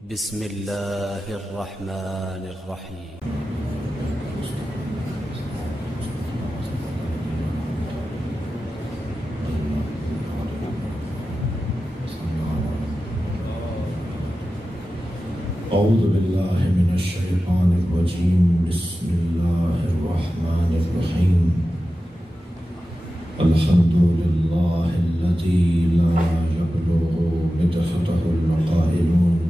بسم الله الرحمن الرحيم. أعوذ بالله من الشيطان الرجيم. بسم الله الرحمن الرحيم. الحمد لله الذي لا يبلغ مدحته القائلون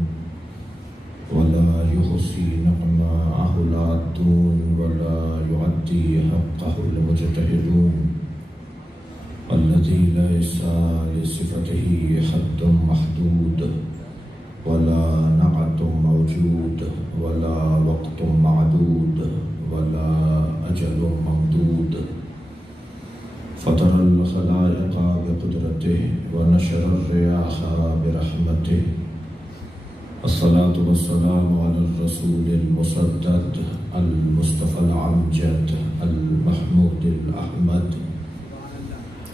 ولا يحصي نعماءه العادون ولا يعدي حقه المجتهدون الذي ليس لصفته حد محدود ولا نعت موجود ولا وقت معدود ولا أجل ممدود فطر الخلائق بقدرته ونشر الرياح برحمته. الصلاة والسلام على الرسول المسدد المصطفى العمجد المحمود الأحمد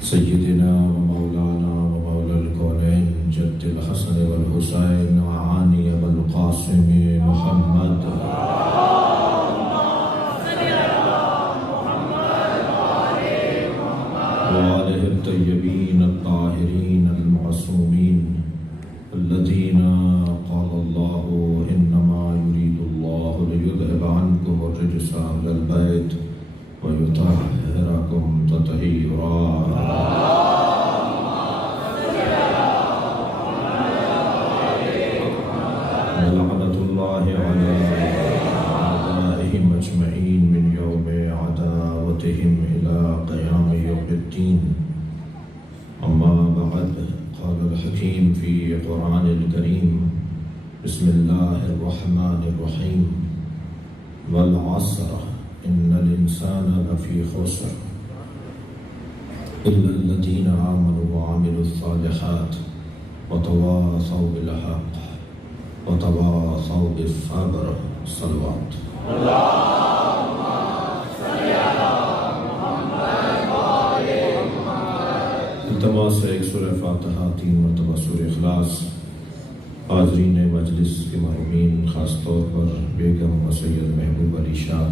سيدنا ومولانا ومولى الكونين جد الحسن والحسين وعاني والقاسم محمد وآله الطيبين الطاهرين المعصومين الذين قال الله إنما يريد الله ليذهب عنكم الرجس أهل البيت ويطهركم تطهيرا. ولعنة الله على أعدائهم أجمعين من يوم عداوتهم إلى قيام يوم الدين. أما بعد، قال الحكيم في قرآن الكريم: بسم الله الرحمن الرحيم. والعصر إن الإنسان لفي خسر إلا الذين آمنوا وعملوا الصالحات وتواصوا بالحق وتواصوا بالصبر. صلوات. اللهم صل على محمد وآل محمد. التماس ہے ایک سورہ فاتحہ، 3 مرتبہ سورہ اخلاص. حاضرین مجلس کے محرومین، خاص طور پر بیگم و سید محبوب علی شاہ،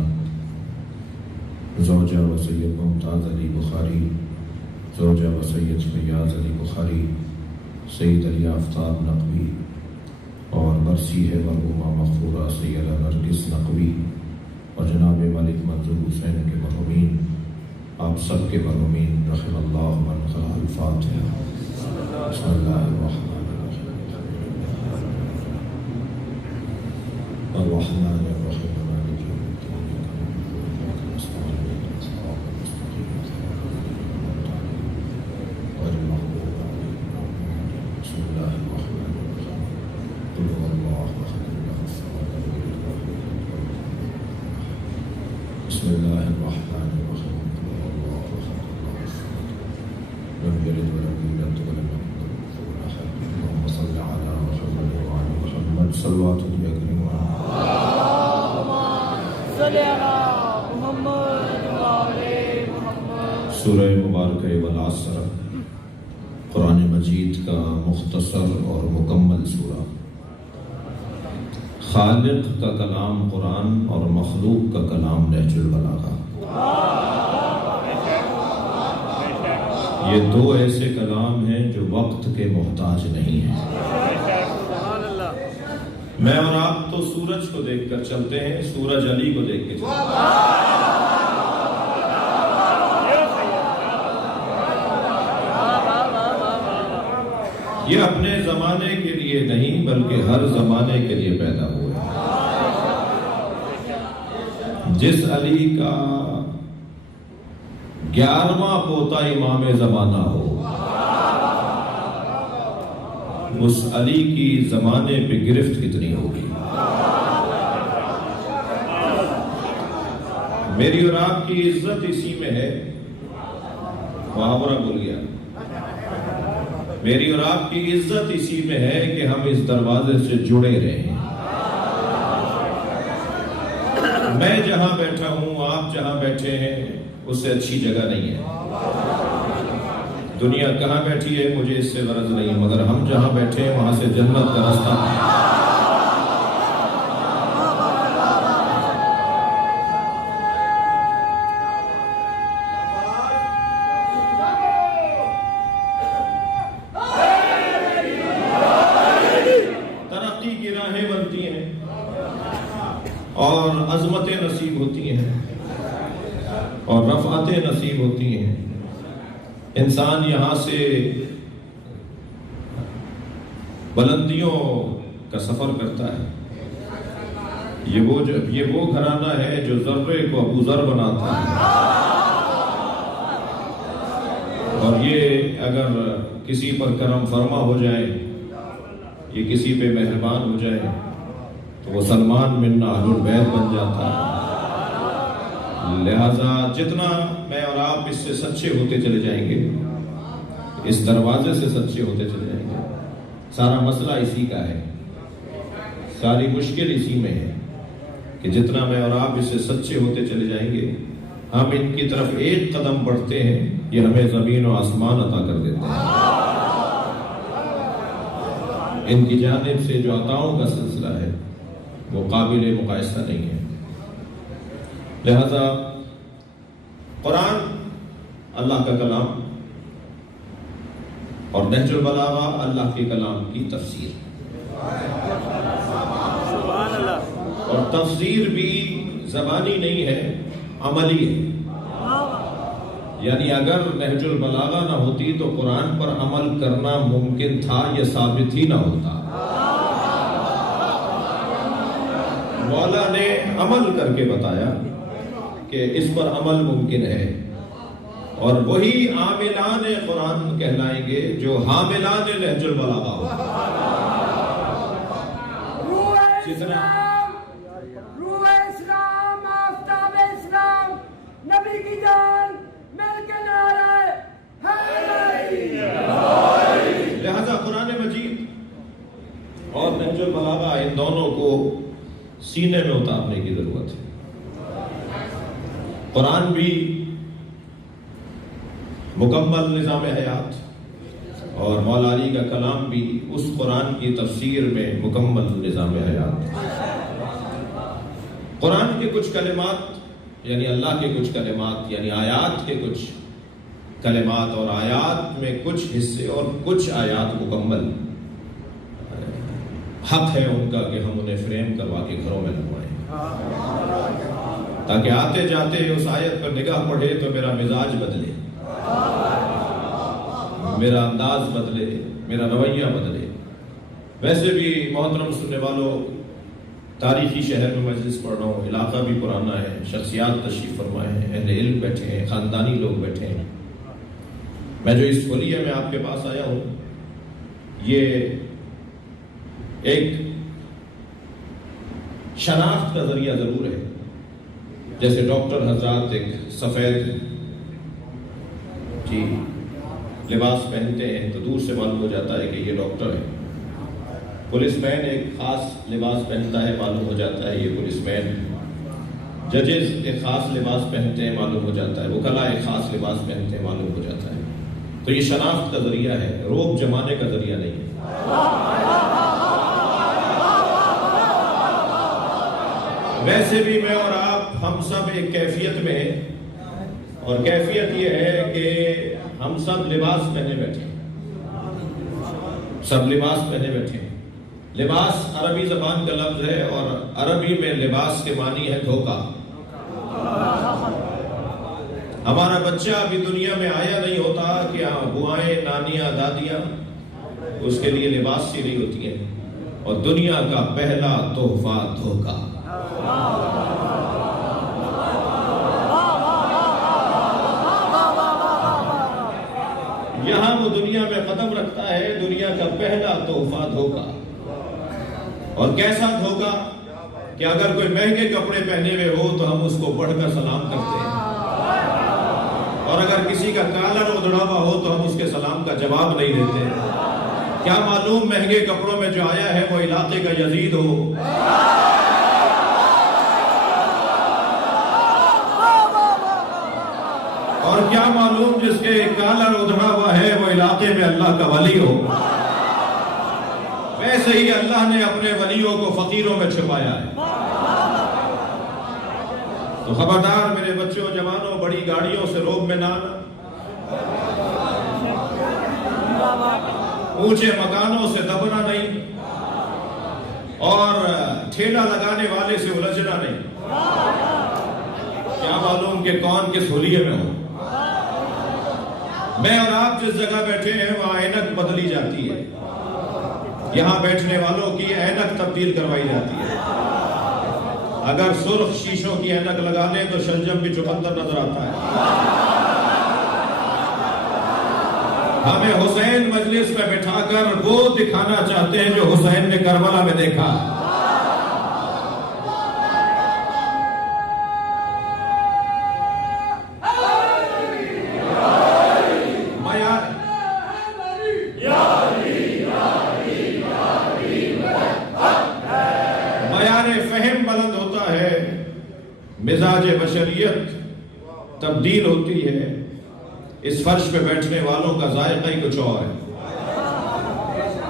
زوجہ و سید ممتاز علی بخاری، زوجہ و سید فیاض علی بخاری، سید علی آفتاب نقوی اور برسی ہے مرحومہ مغفورہ سیدہ نرگس نقوی اور جناب ملک منظور حسین کے مرحومین، آپ سب کے مرحومین، رحم اللہ من خلق. الفاتحہ. بسم اللہ الرحمن الرحمن الرحیم. بسم اللہ الرحمن الرحیم. لم يلد ولم يولد ولم يكن له كفوا احد. اللهم صل على محمد وعلى محمد. صلوات یا کریم. اللهم صل على محمد وعلى محمد. سورہ مبارکہ والعصر قرآن مجید کا مختصر اور مکمل سورہ. خالق کا کلام قرآن اور مخلوق کا کلام نہج البلاغہ. یہ دو ایسے کلام ہیں جو وقت کے محتاج نہیں ہیں. میں اور آپ تو سورج کو دیکھ کر چلتے ہیں، سورج علی کو دیکھ کے چلتے ہیں. یہ اپنے زمانے کے لیے نہیں بلکہ ہر زمانے کے لیے پیدا ہوئے. جس علی کا 11واں پوتا امام زمانہ ہو، اس علی کی زمانے پہ گرفت کتنی ہوگی. میری اور آپ کی عزت اسی میں ہے. محاورہ بول گیا. میری اور آپ کی عزت اسی میں ہے کہ ہم اس دروازے سے جڑے رہے ہیں. میں جہاں بیٹھا ہوں، آپ جہاں بیٹھے ہیں، اس سے اچھی جگہ نہیں ہے. دنیا کہاں بیٹھی ہے مجھے اس سے غرض نہیں، مگر ہم جہاں بیٹھے ہیں وہاں سے جنت کا راستہ ہے. ترقی کی راہیں بنتی ہیں اور عظمتیں نصیب ہوتی ہیں اور رفعتیں نصیب ہوتی ہیں. انسان یہاں سے بلندیوں کا سفر کرتا ہے. یہ وہ گھرانہ ہے جو ذرے کو ابو ذر بناتا ہے، اور یہ اگر کسی پر کرم فرما ہو جائے، یہ کسی پہ مہربان ہو جائے تو وہ سلمان من اہل البیت بن جاتا ہے. لہذا جتنا میں اور آپ اس سے سچے ہوتے چلے جائیں گے، اس دروازے سے سچے ہوتے چلے جائیں گے، سارا مسئلہ اسی کا ہے، ساری مشکل اسی میں ہے کہ جتنا میں اور آپ اس سے سچے ہوتے چلے جائیں گے، ہم ان کی طرف ایک قدم بڑھتے ہیں، یہ ہمیں زمین و آسمان عطا کر دیتے ہیں. ان کی جانب سے جو عطاؤں کا سلسلہ ہے وہ قابل مقایسہ نہیں ہے. لہذا قرآن اللہ کا کلام اور نہج البلاغہ اللہ کے کلام کی تفسیر، اور تفسیر بھی زبانی نہیں ہے، عملی ہے. یعنی اگر نہج البلاغہ نہ ہوتی تو قرآن پر عمل کرنا ممکن تھا، یہ ثابت ہی نہ ہوتا. مولا نے عمل کر کے بتایا کہ اس پر عمل ممکن ہے، اور وہی عاملان قرآن کہلائیں گے جو حاملان نہج البلاغہ ہو. روح اسلام، آفتاب اسلام، نبی کی جان، مل کے نعرہ حیدری. لہذا قرآن مجید اور نہج البلاغہ ان دونوں کو سینے میں اتارنے کی ضرورت ہے. قرآن بھی مکمل نظام حیات اور مولا علی کا کلام بھی اس قرآن کی تفسیر میں مکمل نظام حیات. قرآن کے کچھ کلمات یعنی اللہ کے کچھ کلمات یعنی آیات کے کچھ کلمات اور آیات میں کچھ حصے اور کچھ آیات مکمل حق ہے ان کا کہ ہم انہیں فریم کروا کے گھروں میں لگوائیں، تاکہ آتے جاتے اس آیت پر نگاہ پڑے تو میرا مزاج بدلے، میرا انداز بدلے، میرا رویہ بدلے. ویسے بھی محترم سننے والوں، تاریخی شہر میں مجلس پڑھ رہا ہوں، علاقہ بھی پرانا ہے، شخصیات تشریف فرمائے ہیں، اہل علم بیٹھے ہیں، خاندانی لوگ بیٹھے ہیں. میں جو اس حلیے میں آپ کے پاس آیا ہوں، یہ ایک شناخت کا ذریعہ ضرور ہے. جیسے ڈاکٹر حضرات ایک سفید لباس پہنتے ہیں تو دور سے معلوم ہو جاتا ہے کہ یہ ڈاکٹر ہے. پولیس مین ایک خاص لباس پہنتا ہے، معلوم ہو جاتا ہے یہ پولیس مین. ججز ایک خاص لباس پہنتے ہیں، معلوم ہو جاتا ہے. وکلاء ایک خاص لباس پہنتے ہیں، معلوم ہو جاتا ہے. تو یہ شناخت کا ذریعہ ہے، روب جمانے کا ذریعہ نہیں ہے. ویسے بھی میں اور آپ ہم سب ایک کیفیت میں ہیں، اور کیفیت یہ ہے کہ ہم سب لباس پہنے بیٹھے ہیں، سب لباس پہنے بیٹھے ہیں. لباس عربی زبان کا لفظ ہے، اور عربی میں لباس کے معنی ہے دھوکہ. ہمارا بچہ ابھی دنیا میں آیا نہیں ہوتا کہ بوائیں، نانیاں، دادیاں اس کے لیے لباس سی رہی ہوتی ہیں، اور دنیا کا پہلا تحفہ دھوکہ. یہاں وہ دنیا میں قدم رکھتا ہے، دنیا کا پہلا تحفہ دھوکہ. اور کیسا دھوکہ کہ اگر کوئی مہنگے کپڑے پہنے ہوئے ہو تو ہم اس کو بڑھ کر سلام کرتے ہیں، اور اگر کسی کا کالر ادھڑا ہوا ہو تو ہم اس کے سلام کا جواب نہیں دیتے. کیا معلوم مہنگے کپڑوں میں جو آیا ہے وہ علاقے کا یزید ہو. اور کیا معلوم جس کے کالر ادھڑا ہوا ہے وہ علاقے میں اللہ کا ولی ہو. ویسے ہی اللہ نے اپنے ولیوں کو فقیروں میں چھپایا ہے. تو خبردار میرے بچوں، جوانوں، بڑی گاڑیوں سے روب میں نہ آنا، اونچے مکانوں سے دبنا نہیں، اور ٹھیلا لگانے والے سے الجھنا نہیں. کیا معلوم کہ کون کس ہولیے میں ہو. میں اور آپ جس جگہ بیٹھے ہیں وہاں اینک بدلی جاتی ہے. یہاں بیٹھنے والوں کی اینک تبدیل کروائی جاتی ہے. اگر سرخ شیشوں کی اینک لگا لیں تو شلجم بھی چقندر نظر آتا ہے. ہمیں حسین مجلس میں بٹھا کر وہ دکھانا چاہتے ہیں جو حسین نے کربلا میں دیکھا. معیار فہم بلند ہوتا ہے، مزاج بشریت تبدیل ہوتی ہے. اس فرش پہ بیٹھنے والوں کا ذائقہ ہی کچھ اور ہے.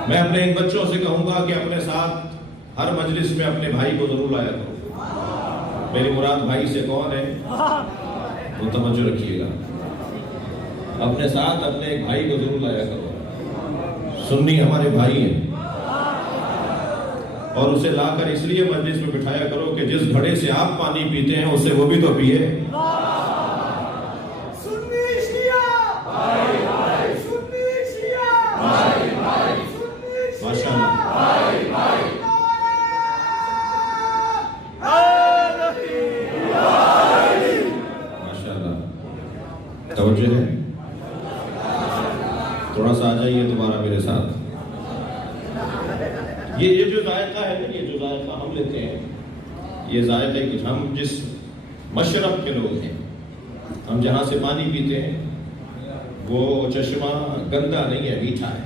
میں اپنے ان بچوں سے کہوں گا کہ اپنے ساتھ ہر مجلس میں اپنے بھائی کو ضرور لایا کرو. میری مراد بھائی سے کون ہے وہ توجہ رکھیے گا. اپنے ساتھ اپنے ایک بھائی کو ضرور لایا کرو. سنی ہمارے بھائی ہیں اور اسے لا کر اس لیے مجلس میں بٹھایا کرو کہ جس گھڑے سے آپ پانی پیتے ہیں اسے وہ بھی تو پیے. توجہ ہے. تھوڑا سا آ جائیے دوبارہ میرے ساتھ. یہ جو ذائقہ ہے نا، یہ جو ذائقہ ہم لیتے ہیں، یہ ذائقہ کچھ ہم جس مشرب کے لوگ ہیں، ہم جہاں سے پانی پیتے ہیں وہ چشمہ گندا نہیں ہے، میٹھا ہے.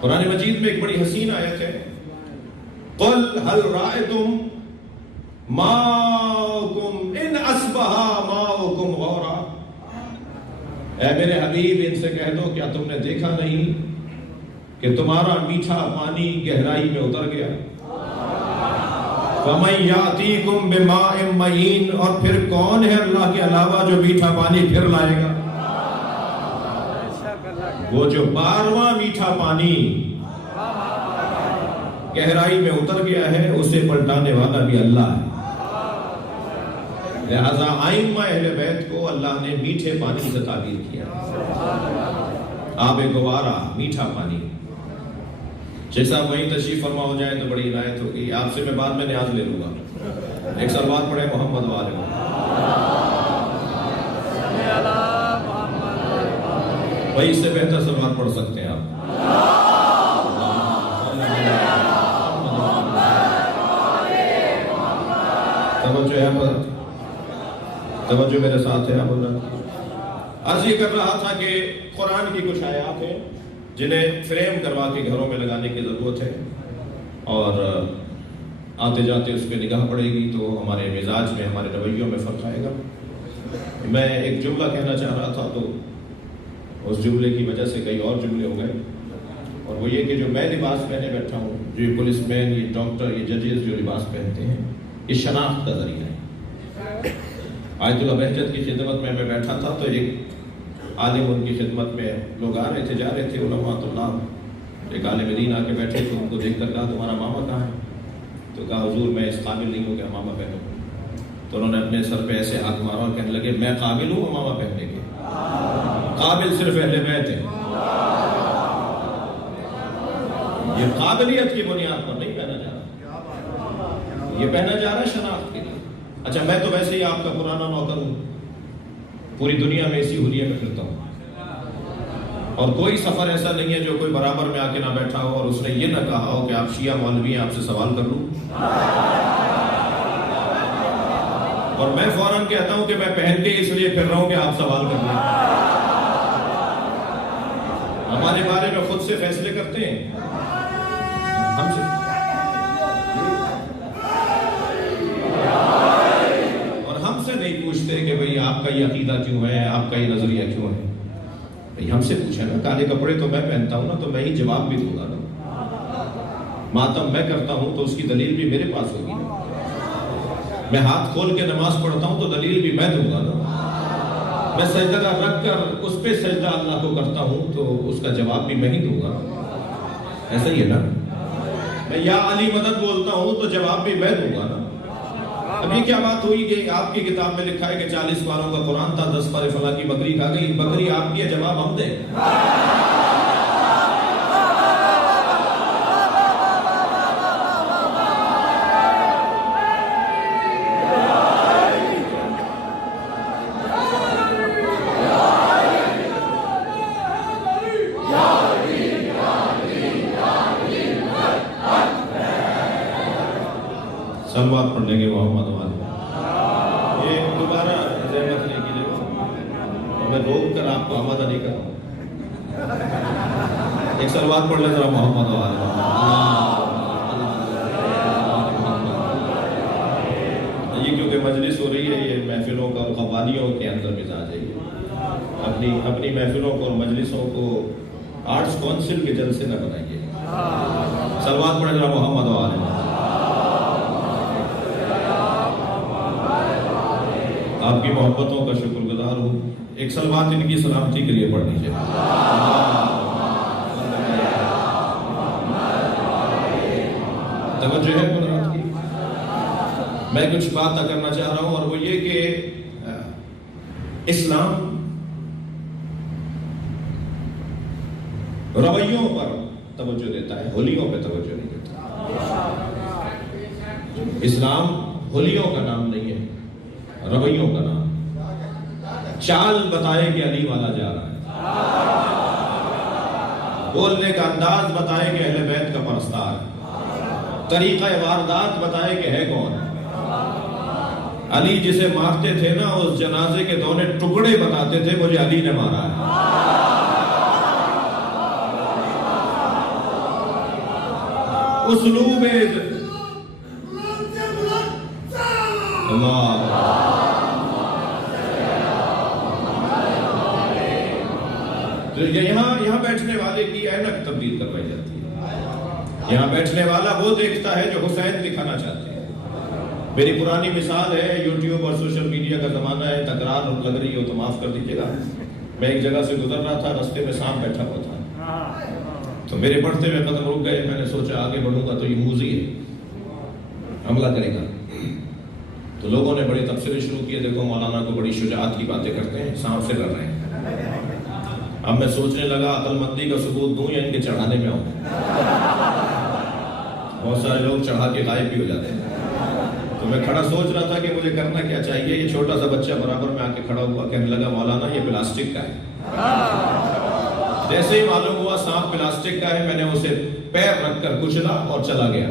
قرآن مجید میں ایک بڑی حسین آیت ہے، قل هل رأيتم ماؤکم ان اصبح ماؤکم غورا. اے میرے حبیب ان سے کہہ دو کیا تم نے دیکھا نہیں کہ تمہارا میٹھا پانی گہرائی میں اتر گیا. وَمَن يَأْتِيكُم بِمَاءٍ مَّعِينٍ، اور پھر کون ہے اللہ کے علاوہ جو میٹھا پانی پھر لائے گا. وہ جو 12واں میٹھا پانی گہرائی میں اتر گیا ہے اسے پلٹانے والا بھی اللہ ہے. لہذا ائمہ اہل بیت کو اللہ نے میٹھے پانی سے تعبیر کیا. آب گوارا، میٹھا پانی. شیخ صاحب وہیں تشریف فرما ہو جائے تو بڑی عنایت ہوگی. آپ سے میں بعد میں نیاز لے لوں گا. ایک سلوات پڑھے محمد والے. وہی اس سے بہتر سلوات پڑھ سکتے ہیں آپ. توجہ یہاں پر، توجہ میرے ساتھ ہے. عرض یہ کر رہا تھا کہ قرآن کی کچھ آیات ہیں جنہیں فریم کروا کے گھروں میں لگانے کی ضرورت ہے، اور آتے جاتے اس پہ نگاہ پڑے گی تو ہمارے مزاج میں، ہمارے رویوں میں فرق آئے گا. میں ایک جملہ کہنا چاہ رہا تھا تو اس جملے کی وجہ سے کئی اور جملے ہو گئے، اور وہ یہ کہ جو میں لباس پہنے بیٹھا ہوں، جو یہ پولیس مین، یہ ڈاکٹر، یہ ججز جو لباس پہنتے ہیں، یہ شناخت کا ذریعہ ہے. آیت اللہ بہجت کی خدمت میں بیٹھا تھا تو ایک عالم ان کی خدمت میں لوگ آ رہے تھے، جا رہے تھے، علماء طلاب. ایک عالم دین آ کے بیٹھے تو ان کو دیکھ کر کہا تمہارا ماما کہاں ہے؟ تو کہا حضور میں اس قابل نہیں ہوں کہ ماما پہنوں. تو انہوں نے اپنے سر پہ ایسے ہاتھ مارا اور کہنے لگے میں قابل ہوں ماما پہننے کے. قابل صرف اہل بیت ہے. یہ قابلیت کی بنیاد پر نہیں پہنا جا رہا، یہ پہنا جا رہا ہے شناخت کے لیے. اچھا میں تو ویسے ہی آپ کا پرانا نوکر ہوں، پوری دنیا میں اسی حلیے میں پھرتا ہوں، اور کوئی سفر ایسا نہیں ہے جو کوئی برابر میں آ کے نہ بیٹھا ہو اور اس نے یہ نہ کہا ہو کہ آپ شیعہ مولوی ہیں، آپ سے سوال کر لوں. اور میں فوراً کہتا ہوں کہ میں پہن کے اس لیے پھر رہا ہوں کہ آپ سوال کر لیں. ہمارے بارے میں خود سے فیصلے کرتے ہیں، ہم سے نہیں پوچھتے کہ بھئی آپ کا یہ عقیدہ کیوں ہے، آپ کا یہ نظریہ کیوں ہے. بھئی ہم سے پوچھیں نا. کالے کپڑے تو میں پہنتا ہوں نا تو میں ہی جواب بھی دوں گا نا. ماتم میں کرتا ہوں تو اس کی دلیل بھی میرے پاس ہوگی نا. میں ہاتھ کھول کے نماز پڑھتا ہوں تو دلیل بھی میں دوں گا نا. میں سجدہ رکھ کر اس پہ سجدہ اللہ کو کرتا ہوں تو اس کا جواب بھی میں ہی دوں گا، ایسا ہی ہے نا؟ میں یا علی مدد بولتا ہوں تو جواب بھی میں دوں گا نا؟ اب یہ کیا بات ہوئی کہ آپ کی کتاب میں لکھا ہے کہ 40 پاروں کا قرآن تھا، 10 پارے فلاں کی بکری کھا گئی، بکری آپ کی ہے، جواب ہم دیں؟ سلوات پڑھ لیں گے محمد والے، یہ دوبارہ زحمت لے کے لیے میں روک کر آپ کو آمادہ نہیں کر رہا ہوں، ایک سلوات پڑھ لیں ذرا محمد والے۔ یہ کیونکہ مجلس ہو رہی ہے، یہ محفلوں کا اور قوالیوں کے اندر مزاج ہے، اپنی محفلوں کو اور مجلسوں کو آرٹس کونسل کے جلسے نہ بنائیے۔ سلوات پڑھ ذرا محمد والے۔ آپ کی محبتوں کا شکر گزار ہوں، ایک سلوات ان کی سلامتی کے لیے پڑھ لیجیے۔ توجہ ہے حضرات کی؟ میں کچھ بات کرنا چاہ رہا ہوں، اور وہ یہ کہ اسلام رویوں پر توجہ دیتا ہے، ہولیوں پہ توجہ نہیں دیتا۔ اسلام ہولیوں کا نام نہیں ہے، رویوں کا نام۔ چال بتائے کہ علی والا جا رہا ہے، بولنے کا انداز بتائے کہ اہل بیت کا پرستار ہے، طریقہ واردات بتائے کہ ہے کون۔ علی جسے مارتے تھے نا، اس جنازے کے دونے ٹکڑے بتاتے تھے مجھے علی نے مارا ہے۔ اسلوب اللہ تو یہاں بیٹھنے والے کی اینک تبدیل کروائی جاتی ہے۔ یہاں بیٹھنے والا وہ دیکھتا ہے جو حسین دکھانا چاہتے ہیں۔ میری پرانی مثال ہے، یوٹیوب اور سوشل میڈیا کا زمانہ ہے، تکرار لگ رہی ہو تو معاف کر دیجیے گا۔ میں ایک جگہ سے گزر رہا تھا، رستے میں سانپ بیٹھا ہوا تھا، تو میرے بڑھتے ہوئے قدم رک گئے۔ میں نے سوچا آگے بڑھوں گا تو یہ موذی ہے، حملہ کرے گا۔ تو لوگوں نے بڑے تبصرے شروع کیے، دیکھو مولانا کو بڑی شجاعت کی باتیں کرتے ہیں، سانپ سے ڈر رہے ہیں۔ اب میں سوچنے لگا عقل مندی کا ثبوت دوں یا ان کے چڑھانے میں آؤں۔ بہت سارے لوگ چڑھا کے غائب بھی ہو جاتے ہیں، تو میں کھڑا سوچ رہا تھا کہ مجھے کرنا کیا چاہیے۔ یہ چھوٹا سا بچہ برابر میں آ کے کھڑا ہوا، کہنے لگا مولانا یہ پلاسٹک کا ہے۔ جیسے ہی معلوم ہوا سانپ پلاسٹک کا ہے، میں نے اسے پیر رکھ کر کچلا اور چلا گیا،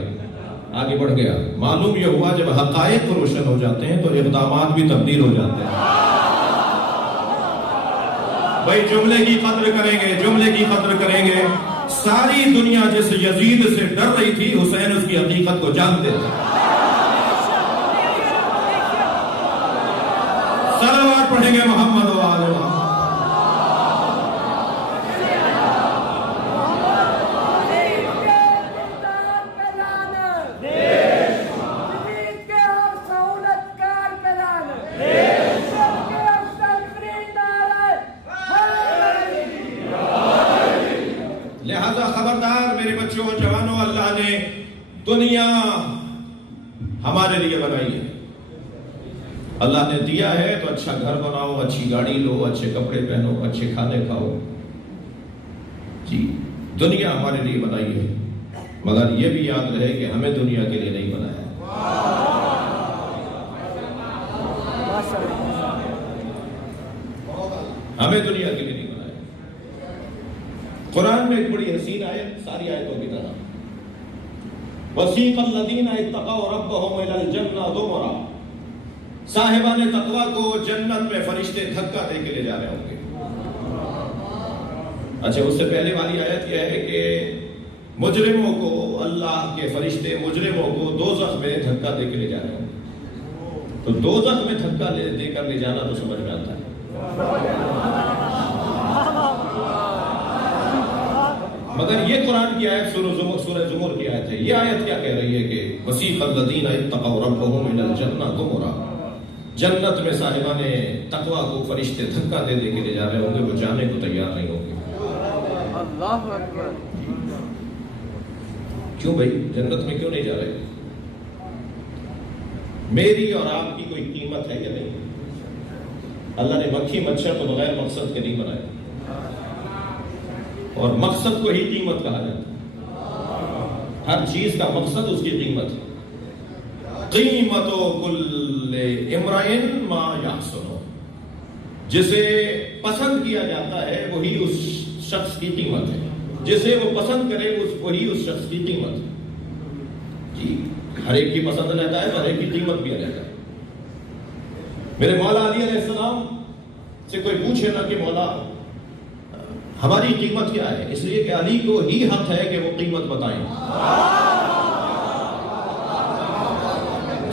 آگے بڑھ گیا۔ معلوم یہ ہوا جب حقائق روشن ہو جاتے ہیں تو اقدامات بھی تبدیل ہو جاتے ہیں۔ بھائی جملے کی قدر کریں گے، جملے کی قدر کریں گے۔ ساری دنیا جس یزید سے ڈر رہی تھی، حسین اس کی حقیقت کو جانتے تھے۔ صلوات پڑھیں گے محمد و آل محمد۔ لہذا خبردار میرے بچوں جوانوں، اللہ نے دنیا ہمارے لیے بنائی ہے۔ اللہ نے دیا ہے تو اچھا گھر بناؤ، اچھی گاڑی لو، اچھے کپڑے پہنو، اچھے کھانے کھاؤ۔ جی دنیا ہمارے لیے بنائی ہے، مگر یہ بھی یاد رہے کہ ہمیں دنیا کے لیے نہیں بنایا۔ ہمیں دنیا کے لیے نہیں بنایا۔ قرآن میں ایک بڑی حسین آیت، ساری آیتوں کی طرح، وَسِيقَ الَّذِينَ اتَّقَوْا رَبَّهُمْ إِلَى الْجَنَّةِ زُمَرًا، صاحبان تقویٰ کو جنت میں فرشتے دھکا دے کے لے جا رہے ہوں گے۔ اچھا اس سے پہلے والی آیت یہ ہے کہ مجرموں کو اللہ کے فرشتے مجرموں کو دوزخ میں دھکا دے کے لے جا رہے ہوں گے۔ تو دوزخ میں دھکا دے کر لے جانا تو سمجھ میں آتا ہے۔ مگر یہ قرآن کی آیت سورہ زمر کی آیت ہے۔ یہ آیت کیا کہہ رہی ہے کہ وَسِيقَ الَّذِينَ اتَّقَوْا رَبَّهُمْ إِلَى الْجَنَّةِ زُمَرًا، جنت میں صاحبان تقویٰ کو فرشتے دھکا دے دے کے لے جا رہے ہوں گے، وہ جانے کو تیار نہیں ہوں گے۔ اللہ اکبر۔ کیوں بھائی جنت میں کیوں نہیں جا رہے؟ میری اور آپ کی کوئی قیمت ہے یا نہیں؟ اللہ نے مکھی مچھر تو بغیر مقصد کے نہیں بنائے، اور مقصد کو ہی قیمت کہا جاتا ہے۔ ہر چیز کا مقصد اس کی قیمت ہے۔ قیمت کل امرئ ما یحسن، جسے پسند کیا جاتا ہے وہی اس شخص کی قیمت ہے، جسے وہ پسند کرے وہی اس شخص کی قیمت ہے۔ جی ہر ایک کی پسند رہتا ہے، ہر ایک کی قیمت بھی رہتا ہے۔ میرے مولا علی علیہ السلام سے کوئی پوچھے نا کہ مولا ہماری قیمت کیا ہے، اس لیے کہ علی کو ہی حق ہے کہ وہ قیمت بتائیں۔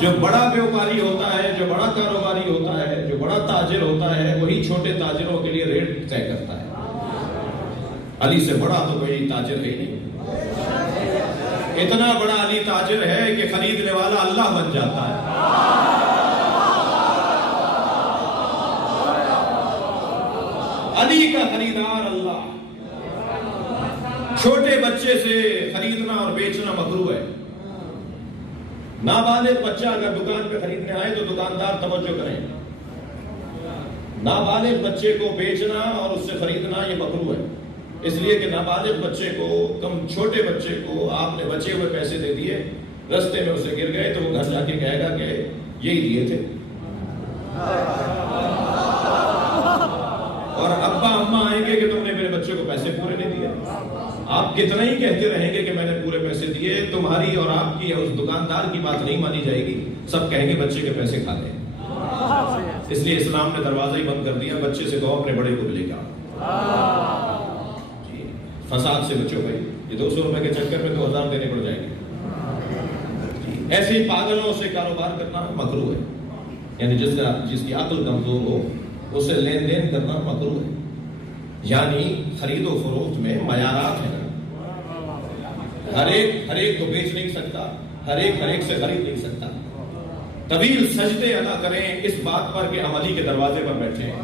جو بڑا بیوپاری ہوتا ہے، جو بڑا کاروباری ہوتا ہے، جو بڑا تاجر ہوتا ہے، وہی چھوٹے تاجروں کے لیے ریٹ طے کرتا ہے۔ علی سے بڑا تو کوئی تاجر ہے نہیں۔ اتنا بڑا علی تاجر ہے کہ خریدنے والا اللہ بن جاتا ہے۔ علی کا خریدار اللہ۔ چھوٹے بچے سے خریدنا اور بیچنا مکروہ ہے۔ نابالغ بچہ اگر دکان پہ خریدنے آئے تو دکاندار توجہ کریں، نابالغ بچے کو بیچنا اور اس سے خریدنا یہ مکروہ ہے، اس لیے کہ نابالغ بچے کو، چھوٹے بچے کو آپ نے بچے ہوئے پیسے دے دیے، رستے میں اسے گر گئے تو وہ گھر جا کے کہے گا کہ یہی دیے تھے، اور ابا اماں آئیں گے کہ تم نے میرے بچے کو پیسے پورے نہیں دیے۔ آپ کتنا ہی کہتے رہیں گے کہ میں نے پورے پیسے دیے، تمہاری اور آپ کی اس دکاندار کی بات نہیں مانی جائے گی، سب کہیں گے بچے کے پیسے کھا لیں۔ اس لیے اسلام نے دروازہ ہی بند کر دیا، بچے سے کہو اپنے بڑے کو لے کے آؤ۔ جی فساد سے بچو بھائی، یہ 200 روپے کے چکر میں 2000 دینے پڑ جائیں گے۔ ایسے ہی پاگلوں سے کاروبار کرنا مکروہ ہے، یعنی جس کی عقل کمزور ہو اسے لین دین کرنا مکروہ ہے، یعنی خرید و فروخت میں معیارات ہیں۔ ہر ایک کو بیچ نہیں سکتا، ہر ایک سے خرید نہیں سکتا۔ طویل سجدے ادا کریں اس بات پر کہ ہم علی کے دروازے پر بیٹھے ہیں،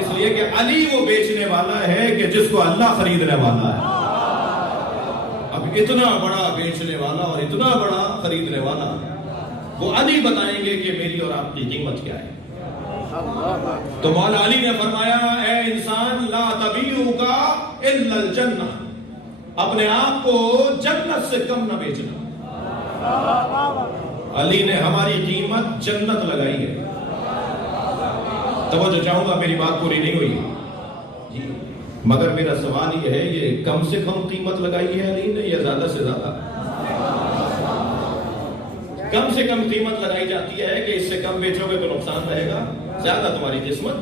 اس لیے کہ علی وہ بیچنے والا ہے کہ جس کو اللہ خریدنے والا ہے۔ اب اتنا بڑا بیچنے والا اور اتنا بڑا خریدنے والا، وہ علی بتائیں گے کہ میری اور آپ کی قیمت کیا ہے۔ تو مولا علی نے فرمایا اے انسان لا تبیعک الا الجنہ، اپنے آپ کو جنت سے کم نہ بیچنا۔ علی نے ہماری قیمت جنت لگائی ہے۔ توجہ چاہوں گا، میری بات پوری نہیں ہوئی جی، مگر میرا سوال یہ ہے، یہ کم سے کم قیمت لگائی ہے علی نے یا زیادہ سے زیادہ؟ کم سے کم قیمت لگائی جاتی ہے کہ اس سے کم بیچو گے تو نقصان رہے گا، زیادہ تمہاری قسمت،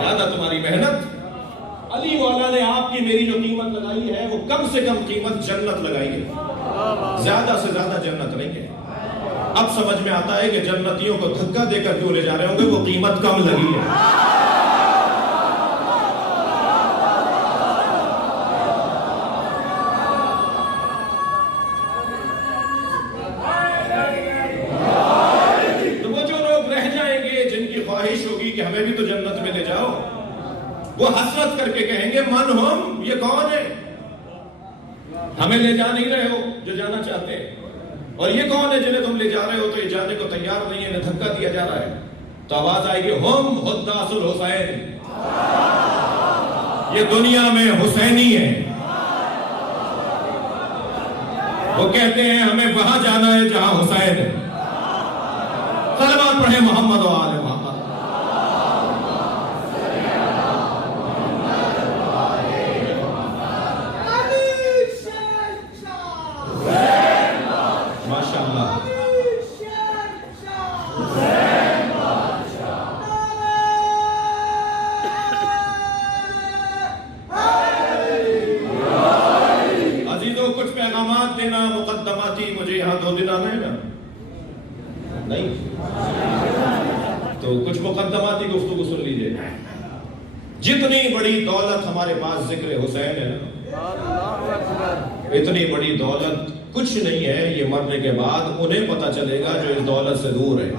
زیادہ تمہاری محنت۔ علی والا نے آپ کی میری جو قیمت لگائی ہے وہ کم سے کم قیمت جنت لگائی ہے، زیادہ سے زیادہ جنت نہیں ہے۔ اب سمجھ میں آتا ہے کہ جنتیوں کو دھکا دے کر کیوں لے جا رہے ہوں گے، وہ قیمت کم لگی ہے۔ تو وہ جو لوگ رہ جائیں گے جن کی خواہش ہوگی کہ ہمیں بھی تو جنت میں لے جاؤ، وہ حسرت کر کے کہیں گے من ہم، یہ کون ہے، ہمیں لے جا نہیں رہے ہو جو جانا چاہتے ہیں، اور یہ کون ہے جنہیں تم لے جا رہے ہو تو یہ جانے کو تیار نہیں ہے، انہیں دھکا دیا جا رہا ہے۔ تو آواز آئے گی ہم حداث الحسین، یہ دنیا میں حسینی ہے، وہ کہتے ہیں ہمیں وہاں جانا ہے جہاں حسین ہے۔ صلوات پڑھیں محمد و آل محمد۔ مقدماتی مجھے یہاں 2 دن آنا ہے نا، نہیں تو کچھ مقدماتی گفتگو سن لیجئے۔ جتنی بڑی دولت ہمارے پاس ذکر حسین ہے نا، اتنی بڑی دولت کچھ نہیں ہے، یہ مرنے کے بعد انہیں پتہ چلے گا جو اس دولت سے دور ہے۔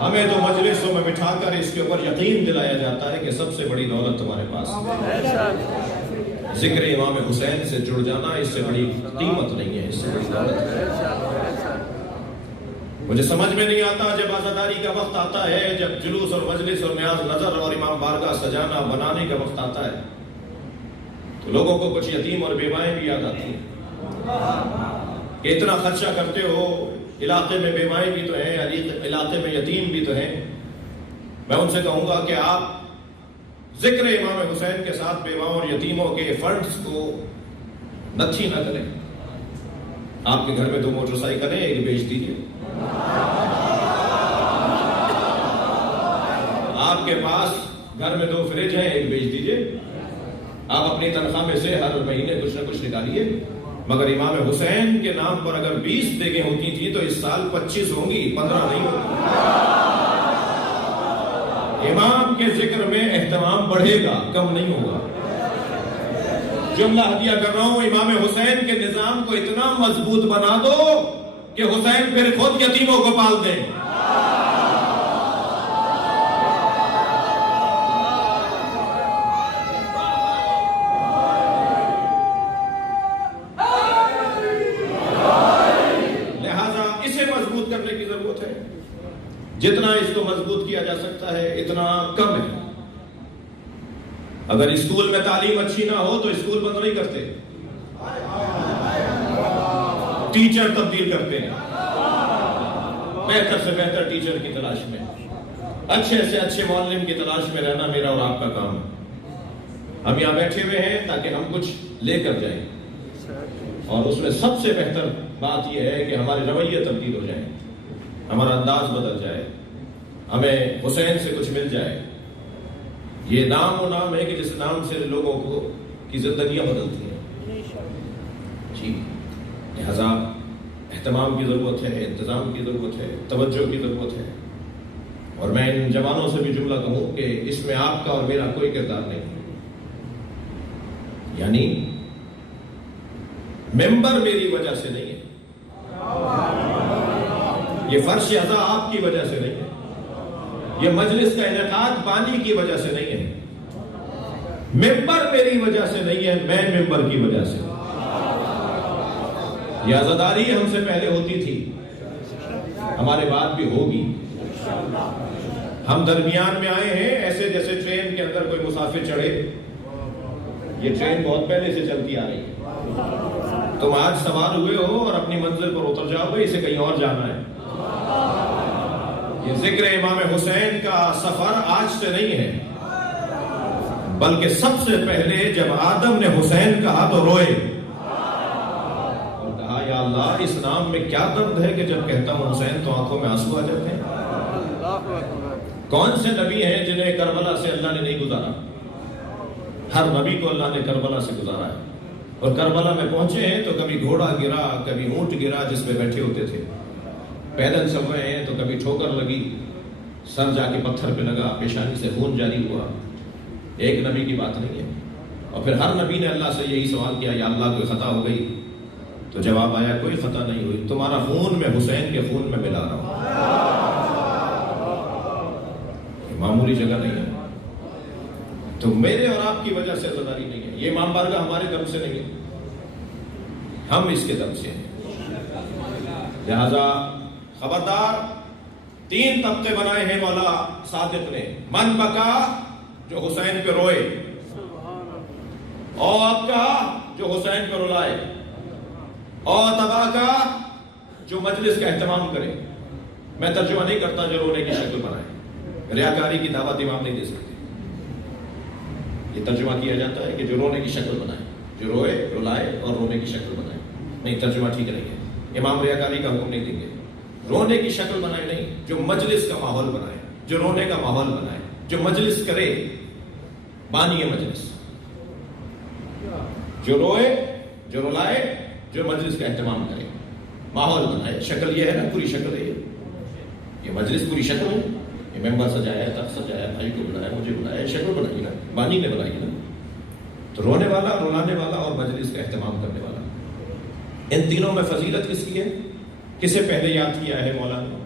ہمیں تو مجلسوں میں بٹھا کر اس کے اوپر یقین دلایا جاتا ہے کہ سب سے بڑی دولت تمہارے پاس ہے۔ ذکر امام حسین سے جڑ جانا اس سے بڑی قیمت نہیں ہے، اس سے بڑی دولت ہے۔ مجھے سمجھ میں نہیں آتا جب عزاداری کا وقت آتا ہے، جب جلوس اور مجلس اور نیاز نظر اور امام بارگاہ سجانا بنانے کا وقت آتا ہے، تو لوگوں کو کچھ یتیم اور بیوائیں بھی یاد آتی ہیں کہ اتنا خرچہ کرتے ہو، علاقے میں بیوائیں بھی تو ہیں، علاقے میں یتیم بھی تو ہیں۔ میں ان سے کہوں گا کہ آپ ذکر امام حسین کے ساتھ بیواؤں اور یتیموں کے فنڈز کو نتھی نہ کریں۔ آپ کے گھر میں 2 موٹر سائیکل ہیں، ایک بیچ دیجیے۔ آپ کے پاس گھر میں 2 فریج ہیں، ایک بیچ دیجیے۔ آپ اپنی تنخواہ میں سے ہر مہینے کچھ نہ کچھ نکالیے۔ مگر امام حسین کے نام پر اگر 20 دیگیں ہوتی تھی تو اس سال 25 ہوں گی، 15 نہیں ہوں گی۔ امام کے ذکر میں اہتمام بڑھے گا، کم نہیں ہوگا۔ جملہ ہدیہ کر رہا ہوں، امام حسین کے نظام کو اتنا مضبوط بنا دو کہ حسین پھر خود یتیموں کو پال دیں۔ لہذا اسے مضبوط کرنے کی ضرورت ہے۔ جتنا اس کو مضبوط کیا جا سکتا ہے اتنا کم ہے۔ اگر اسکول میں تعلیم اچھی نہ ہو تو اسکول بند نہیں کرتے، ٹیچر تبدیل کرتے ہیں، بہتر سے بہتر ٹیچر کی تلاش میں، اچھے سے اچھے معلم کی تلاش میں رہنا میرا اور آپ کا کام ہے۔ ہم یہاں بیٹھے ہوئے ہیں تاکہ ہم کچھ لے کر جائیں، اور اس میں سب سے بہتر بات یہ ہے کہ ہمارے رویے تبدیل ہو جائیں، ہمارا انداز بدل جائے، ہمیں حسین سے کچھ مل جائے۔ یہ نام وہ نام ہے کہ جس نام سے لوگوں کو کی زندگیاں بدلتی ہیں۔ جی، لہذا اہتمام کی ضرورت ہے، انتظام کی ضرورت ہے، توجہ کی ضرورت ہے۔ اور میں ان جوانوں سے بھی جملہ کہوں کہ اس میں آپ کا اور میرا کوئی کردار نہیں، یعنی ممبر میری وجہ سے نہیں ہے، یہ فرش اعضا آپ کی وجہ سے نہیں ہے، یہ مجلس کا انعقاد بانی کی وجہ سے نہیں ہے، ممبر میری وجہ سے نہیں ہے، میں ممبر کی وجہ سے۔ یہ عزاداری ہم سے پہلے ہوتی تھی، ہمارے بعد بھی ہوگی۔ ہم درمیان میں آئے ہیں، ایسے جیسے ٹرین کے اندر کوئی مسافر چڑھے۔ یہ ٹرین بہت پہلے سے چلتی آ رہی ہے، تم آج سوار ہوئے ہو اور اپنی منزل پر اتر جاؤ گے، اسے کہیں اور جانا ہے۔ یہ ذکر امام حسین کا سفر آج سے نہیں ہے، بلکہ سب سے پہلے جب آدم نے حسین کہا تو روئے اور کہا یا اللہ اس نام میں کیا درد ہے کہ جب کہتا ہوں حسین تو آنکھوں میں آنسو آ جاتے ہیں۔ کون سے نبی ہیں جنہیں کربلا سے اللہ نے نہیں گزارا؟ ہر نبی کو اللہ نے کربلا سے گزارا ہے، اور کربلا میں پہنچے ہیں تو کبھی گھوڑا گرا، کبھی اونٹ گرا جس پہ بیٹھے ہوتے تھے، پیدل چل رہے ہیں تو کبھی ٹھوکر لگی، سر جا کے پتھر پہ لگا، پیشانی سے خون جاری ہوا۔ ایک نبی کی بات نہیں ہے۔ اور پھر ہر نبی نے اللہ سے یہی سوال کیا یا اللہ کوئی خطا ہو گئی؟ تو جواب آیا کوئی خطا نہیں ہوئی، تمہارا خون میں حسین کے خون میں ملا رہا ہوں۔ معمولی جگہ نہیں ہے، تو میرے اور آپ کی وجہ سے عزاداری نہیں ہے۔ یہ امام بارگاہ ہمارے دم سے نہیں ہے، ہم اس کے دم سے ہیں۔ لہذا خبردار، 3 طبقے بنائے ہیں مولا صادق نے، من بکا جو حسین پہ روئے، اور آپ کا جو حسین پہ رلائے، اور تباہ کا جو مجلس کا اہتمام کرے۔ میں ترجمہ نہیں کرتا جو رونے کی شکل بنائے، ریاکاری کی دعوت امام نہیں دے سکتے۔ یہ ترجمہ کیا جاتا ہے کہ جو رونے کی شکل بنائے، جو روئے، رلائے اور رونے کی شکل بنائے۔ نہیں، ترجمہ ٹھیک نہیں ہے، امام ریاکاری کا حکم نہیں دیں گے۔ رونے کی شکل بنائے نہیں، جو مجلس کا ماحول بنائے، جو رونے کا ماحول بنائے، جو مجلس کرے، بانی مجلس، جو روئے، جو رلائے، جو مجلس کا اہتمام کرے، ماحول بنائے۔ شکل یہ ہے نا، پوری شکل ہے یہ مجلس، پوری شکل ہے۔ یہ ممبر سجایا ہے، تخت سجایا، بھائی کو بلایا، مجھے بلایا، شکل بنائی نا، بانی نے بنائی نا۔ تو رونے والا، رلانے والا اور مجلس کا اہتمام کرنے والا ان تینوں میں فضیلت کس کی ہے؟ کسے پہلے یاد کیا ہے مولانا؟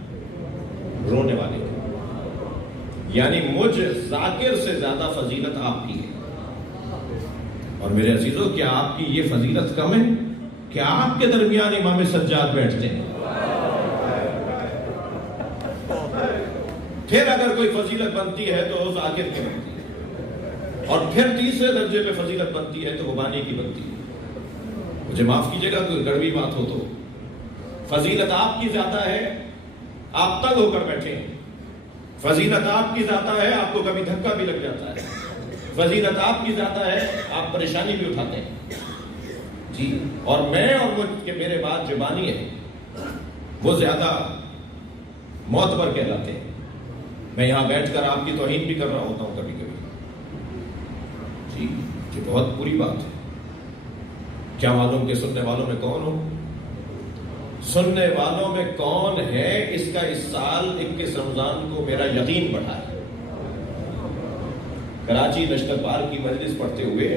رونے والے کو. یعنی مجھ ذاکر سے زیادہ فضیلت آپ کی ہے. اور میرے عزیزوں، کیا آپ کی یہ فضیلت کم ہے کہ آپ کے درمیان امام سجاد بیٹھتے ہیں؟ پھر اگر کوئی فضیلت بنتی ہے تو ذاکر کی بنتی ہے، اور پھر تیسرے درجے پہ فضیلت بنتی ہے تو وہ بانی کی بنتی ہے. مجھے معاف کیجیے گا کوئی گڑبڑی بات ہو تو. فضیلت آپ کی زیادہ ہے، آپ تنگ ہو کر بیٹھے ہیں. فضیلت آپ کی زیادہ ہے، آپ کو کبھی دھکا بھی لگ جاتا ہے. فضیلت آپ کی زیادہ ہے، آپ پریشانی بھی اٹھاتے ہیں جی. اور میں اور مجھ کے میرے بعد جو بانی ہے وہ زیادہ معتبر کہلاتے ہیں. میں یہاں بیٹھ کر آپ کی توہین بھی کر رہا ہوتا ہوں کبھی کبھی جی. یہ بہت بری بات ہے. کیا معلوم کہ سننے والوں میں کون ہو؟ سننے والوں میں کون ہے اس کا اس سال 21 رمضان کو میرا یقین بڑھا ہے. کراچی لشکر پارک کی مجلس پڑھتے ہوئے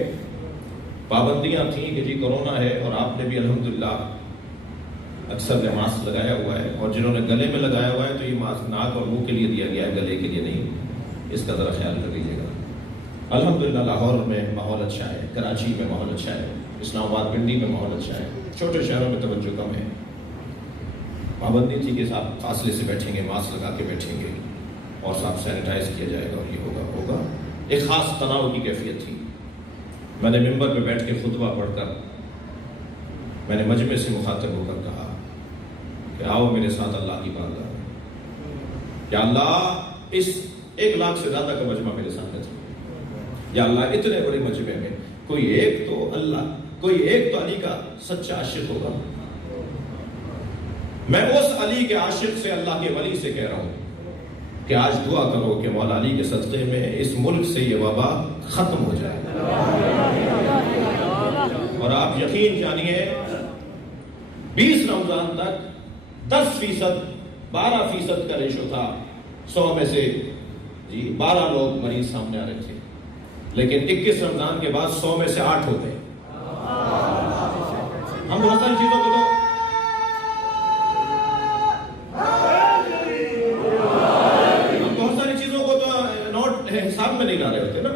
پابندیاں تھیں کہ جی کرونا ہے، اور آپ نے بھی الحمدللہ اکثر نے ماسک لگایا ہوا ہے، اور جنہوں نے گلے میں لگایا ہوا ہے تو یہ ماسک ناک اور منہ کے لیے دیا گیا ہے، گلے کے لیے نہیں. اس کا ذرا خیال کر لیجیے گا. الحمدللہ لاہور میں ماحول اچھا ہے، کراچی میں ماحول اچھا ہے، اسلام آباد پنڈی میں ماحول اچھا ہے. چھوٹے شہروں میں توجہ کم ہے. پابندی تھی کہ صاحب فاصلے سے بیٹھیں گے، ماسک لگا کے بیٹھیں گے، اور صاحب سینیٹائز کیا جائے گا، اور یہ ہوگا. ایک خاص تناؤ کی کیفیت تھی. میں نے ممبر پہ بیٹھ کے خطبہ پڑھ کر میں نے مجمع سے مخاطب ہو کر کہا کہ آؤ میرے ساتھ اللہ کی بارگاہ میں. یا اللہ، اس 1 لاکھ سے زیادہ کا مجمع میرے سامنے تھا. یا اللہ، اتنے بڑے مجمع میں کوئی ایک تو علی کا سچا عاشق ہوگا. میں اس علی کے عاشق سے، اللہ کے ولی سے کہہ رہا ہوں کہ آج دعا کرو کہ مولا علی کے صدقے میں اس ملک سے یہ وبا ختم ہو جائے. اور آپ یقین جانیے 20 رمضان تک 10%، 12% کا ریشو تھا. 100 میں سے 12 لوگ مریض سامنے آ رہے تھے، لیکن 21 رمضان کے بعد 100 میں سے 8 ہو گئے. ہم بہت ساری چیزوں کو تو نوٹ حساب میں نہیں لا رہے ہوتے نا.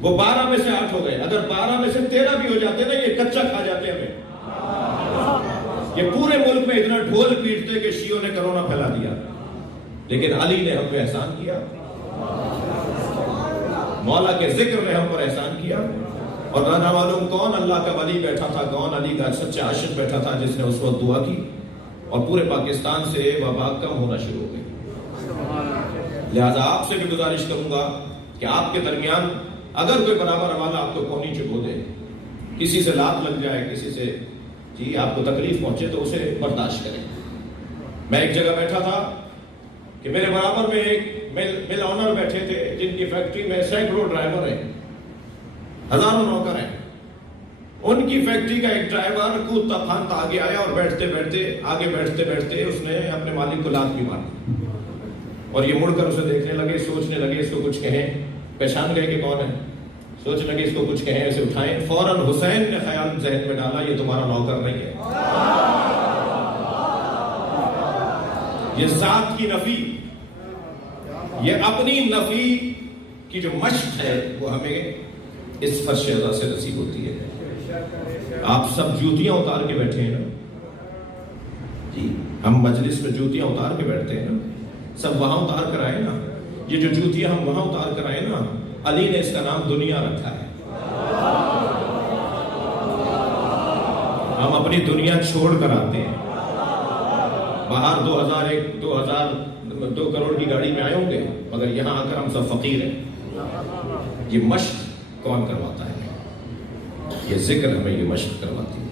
وہ 12 میں سے 8 ہو گئے. اگر 12 میں سے 13 بھی ہو جاتے نا، یہ کچا کھا جاتے ہمیں. یہ پورے ملک میں اتنا ڈھول پیٹتے کہ شیعوں نے کرونا پھیلا دیا، لیکن علی نے ہم پہ احسان کیا. مولا کے ذکر نے ہم پر احسان کیا. اور نہ معلوم کون اللہ کا ولی بیٹھا تھا، کون علی کا سچا عاشق بیٹھا تھا جس نے اس وقت دعا کی، اور پورے پاکستان سے وبا کم ہونا شروع ہو گئی. لہذا آپ سے بھی گزارش کروں گا کہ آپ کے درمیان اگر کوئی برابر والا آپ کو کونی چبو دے، کسی سے لات لگ جائے، کسی سے آپ کو تکلیف پہنچے، تو اسے برداشت کریں. میں ایک جگہ بیٹھا تھا کہ میرے برابر میں ایک مل آنر بیٹھے تھے جن کی فیکٹری میں سینکڑوں ڈرائیور ہیں، ہزاروں نوکر ہیں. ان کی فیکٹری کا ایک ڈرائیور کودتا پھاندتا آگے آیا، اور بیٹھتے بیٹھتے اس نے اپنے مالک کو لات بھی ماری. اور یہ مڑ کر اسے دیکھنے لگے، سوچنے لگے اس کو کچھ کہیں. پہچان گئے کہ کون ہے، سوچنے لگے اس کو کچھ کہیں، اسے اٹھائیں. فوراً حسین نے خیال ذہن میں ڈالا یہ تمہارا نوکر نہیں ہے. یہ ذات کی نفی، یہ اپنی نفی کی جو مشق ہے وہ ہمیں اس فرش اعضا سے نصیب ہوتی ہے. آپ سب جوتیاں اتار کے بیٹھے ہیں نا جی. ہم مجلس میں جوتیاں اتار کے بیٹھتے ہیں نا، سب وہاں اتار کر آئے نا. یہ جو جوتیاں ہم وہاں اتار کر آئے نا، علی نے اس کا نام دنیا رکھا ہے. ہم اپنی دنیا چھوڑ کر آتے ہیں. باہر 2 کروڑ کی گاڑی میں آئے ہوں گے، مگر یہاں آ کر ہم سب فقیر ہیں. یہ مشق کون کرواتا ہے؟ یہ ذکر ہمیں یہ مشق کرواتی ہے.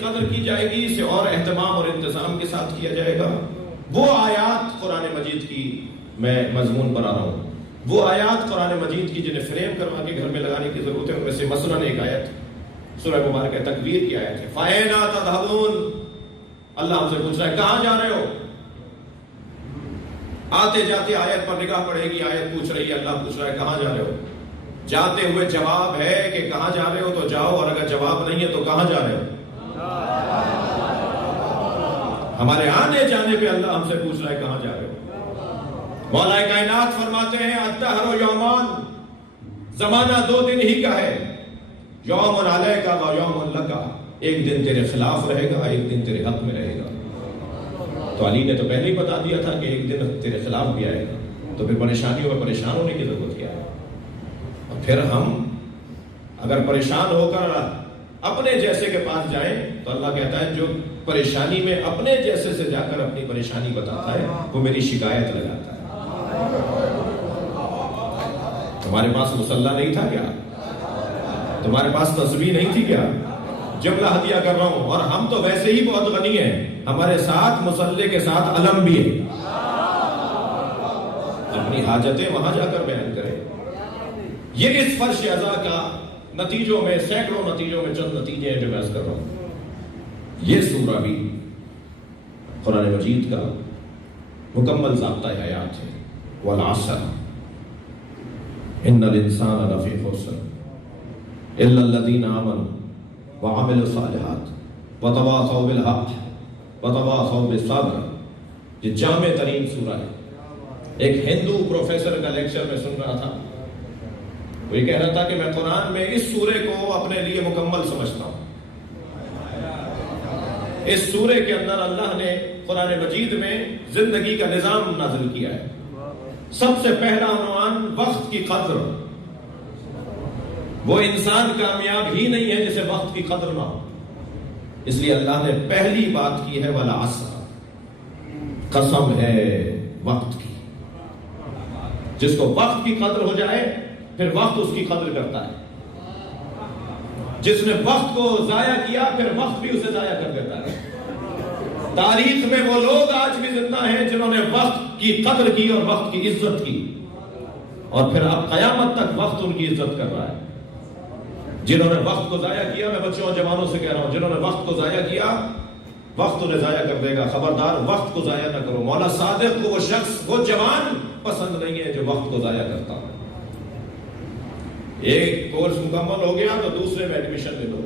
قدر کی جائے گی، اسے اور اہتمام اور انتظام کے ساتھ کیا جائے گا. وہ آیات قرآن مجید کی میں مضمون پر آ رہا ہوں، وہ آیات قرآن مجید کی جنہیں فریم کروا کے گھر میں لگانے کی ضرورت ہے. ان میں سے مثلاً ایک آیت سورہ مبارکہ تکویر کی آیت ہے. فَأَيْنَ تَذْهَبُونَ، اللہ ہم سے پوچھ رہا ہے کہاں جا رہے ہو؟ آتے جاتے آیت پر نگاہ پڑے گی، آیت پوچھ رہی ہے، اللہ پوچھ رہا ہے کہاں جا رہے ہو؟ جاتے ہوئے جواب ہے کہ کہاں جا رہے ہو تو جاؤ، اور اگر جواب نہیں ہے تو کہاں جا رہے ہو؟ ہمارے آنے جانے پہ اللہ ہم سے پوچھ رہا ہے کہاں جا رہے ہو؟ مولا کائنات فرماتے ہیں الدہر یومان، زمانہ 2 دن ہی کا ہے، یوم علیک و یوم لک، ایک دن تیرے خلاف رہے گا، ایک دن تیرے حق میں رہے گا۔ تو علی نے تو پہلے ہی بتا دیا تھا کہ ایک دن تیرے خلاف بھی آئے گا، تو پھر پریشانیوں میں پریشان ہونے کی ضرورت کیا ہے؟ اور پھر ہم اگر پریشان ہو کر اپنے جیسے کے پاس جائیں تو اللہ کہتا ہے جو پریشانی میں اپنے جیسے سے جا کر اپنی پریشانی بتاتا ہے وہ میری شکایت لگاتا ہے۔ تمہارے پاس مصلی نہیں تھا کیا؟ تمہارے پاس تسبیح نہیں تھی کیا؟ جملہ ہدیہ کر رہا ہوں، اور ہم تو ویسے ہی بہت غنی ہیں، ہمارے ساتھ مصلی کے ساتھ علم بھی ہے۔ اپنی حاجتیں وہاں جا کر بیان کریں۔ یہ اس فرش ازا کا نتیجوں میں، سینکڑوں نتیجوں میں چند نتیجے ہیں جو میں عرض کر رہا ہوں۔ یہ سورہ بھی قرآن مجید کا مکمل ضابطہ حیات ہے۔ والعصر ان الانسان لفی خسر الا الذین آمنوا وعملوا الصالحات وتواصوا بالحق وتواصوا بالصبر۔ یہ جامع ترین سورہ ہے۔ ایک ہندو پروفیسر کا لیکچر میں سن رہا تھا، وہ یہ کہہ رہا تھا کہ میں قرآن میں اس سورے کو اپنے لیے مکمل سمجھتا ہوں۔ اس سورے کے اندر اللہ نے قرآن مجید میں زندگی کا نظام نازل کیا ہے۔ سب سے پہلا عنوان وقت کی قدر۔ وہ انسان کامیاب ہی نہیں ہے جسے وقت کی قدر نہ ہو، اس لیے اللہ نے پہلی بات کی ہے والعصر، قسم ہے وقت کی۔ جس کو وقت کی قدر ہو جائے پھر وقت اس کی قدر کرتا ہے، جس نے وقت کو ضائع کیا پھر وقت بھی اسے ضائع کر دیتا ہے۔ تاریخ میں وہ لوگ آج بھی زندہ ہیں جنہوں نے وقت کی قدر کی اور وقت کی عزت کی، اور پھر اب قیامت تک وقت ان کی عزت کر رہا ہے۔ جنہوں نے وقت کو ضائع کیا، میں بچوں اور جوانوں سے کہہ رہا ہوں، جنہوں نے وقت کو ضائع کیا وقت انہیں ضائع کر دے گا، خبردار وقت کو ضائع نہ کرو۔ مولا صادق کو وہ شخص، وہ جوان پسند نہیں ہے جو وقت کو ضائع کرتا ہے۔ ایک کورس مکمل ہو گیا تو دوسرے میں ایڈمیشن لے لو،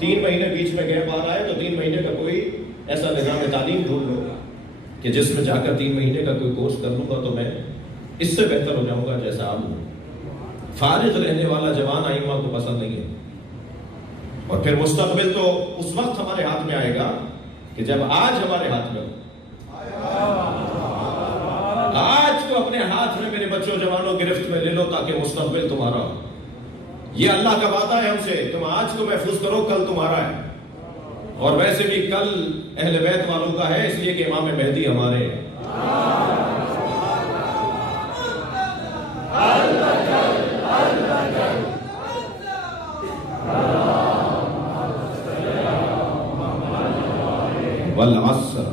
3 مہینے بیچ میں گیپ آ رہا ہے تو 3 مہینے کا کوئی ایسا نظام تعلیم ڈھونڈ لو کہ جس میں جا کر 3 مہینے کا کوئی کورس کر لوں گا تو میں اس سے بہتر ہو جاؤں گا جیسا آپ ہوں۔ فارغ رہنے والا جوان ائمہ کو پسند نہیں ہے۔ اور پھر مستقبل تو اس وقت ہمارے ہاتھ میں آئے گا کہ جب آج ہمارے ہاتھ میں ہو۔ آج کو اپنے ہاتھ میں میرے بچوں جوانوں گرفت میں لے لو تاکہ مستقبل تمہارا ہو۔ یہ اللہ کا وعدہ ہے ہم سے، تم آج کو محفوظ کرو، کل تمہارا ہے۔ اور ویسے بھی کل اہل بیت والوں کا ہے، اس لیے کہ امام مہدی ہمارے ہیں۔ والعصر،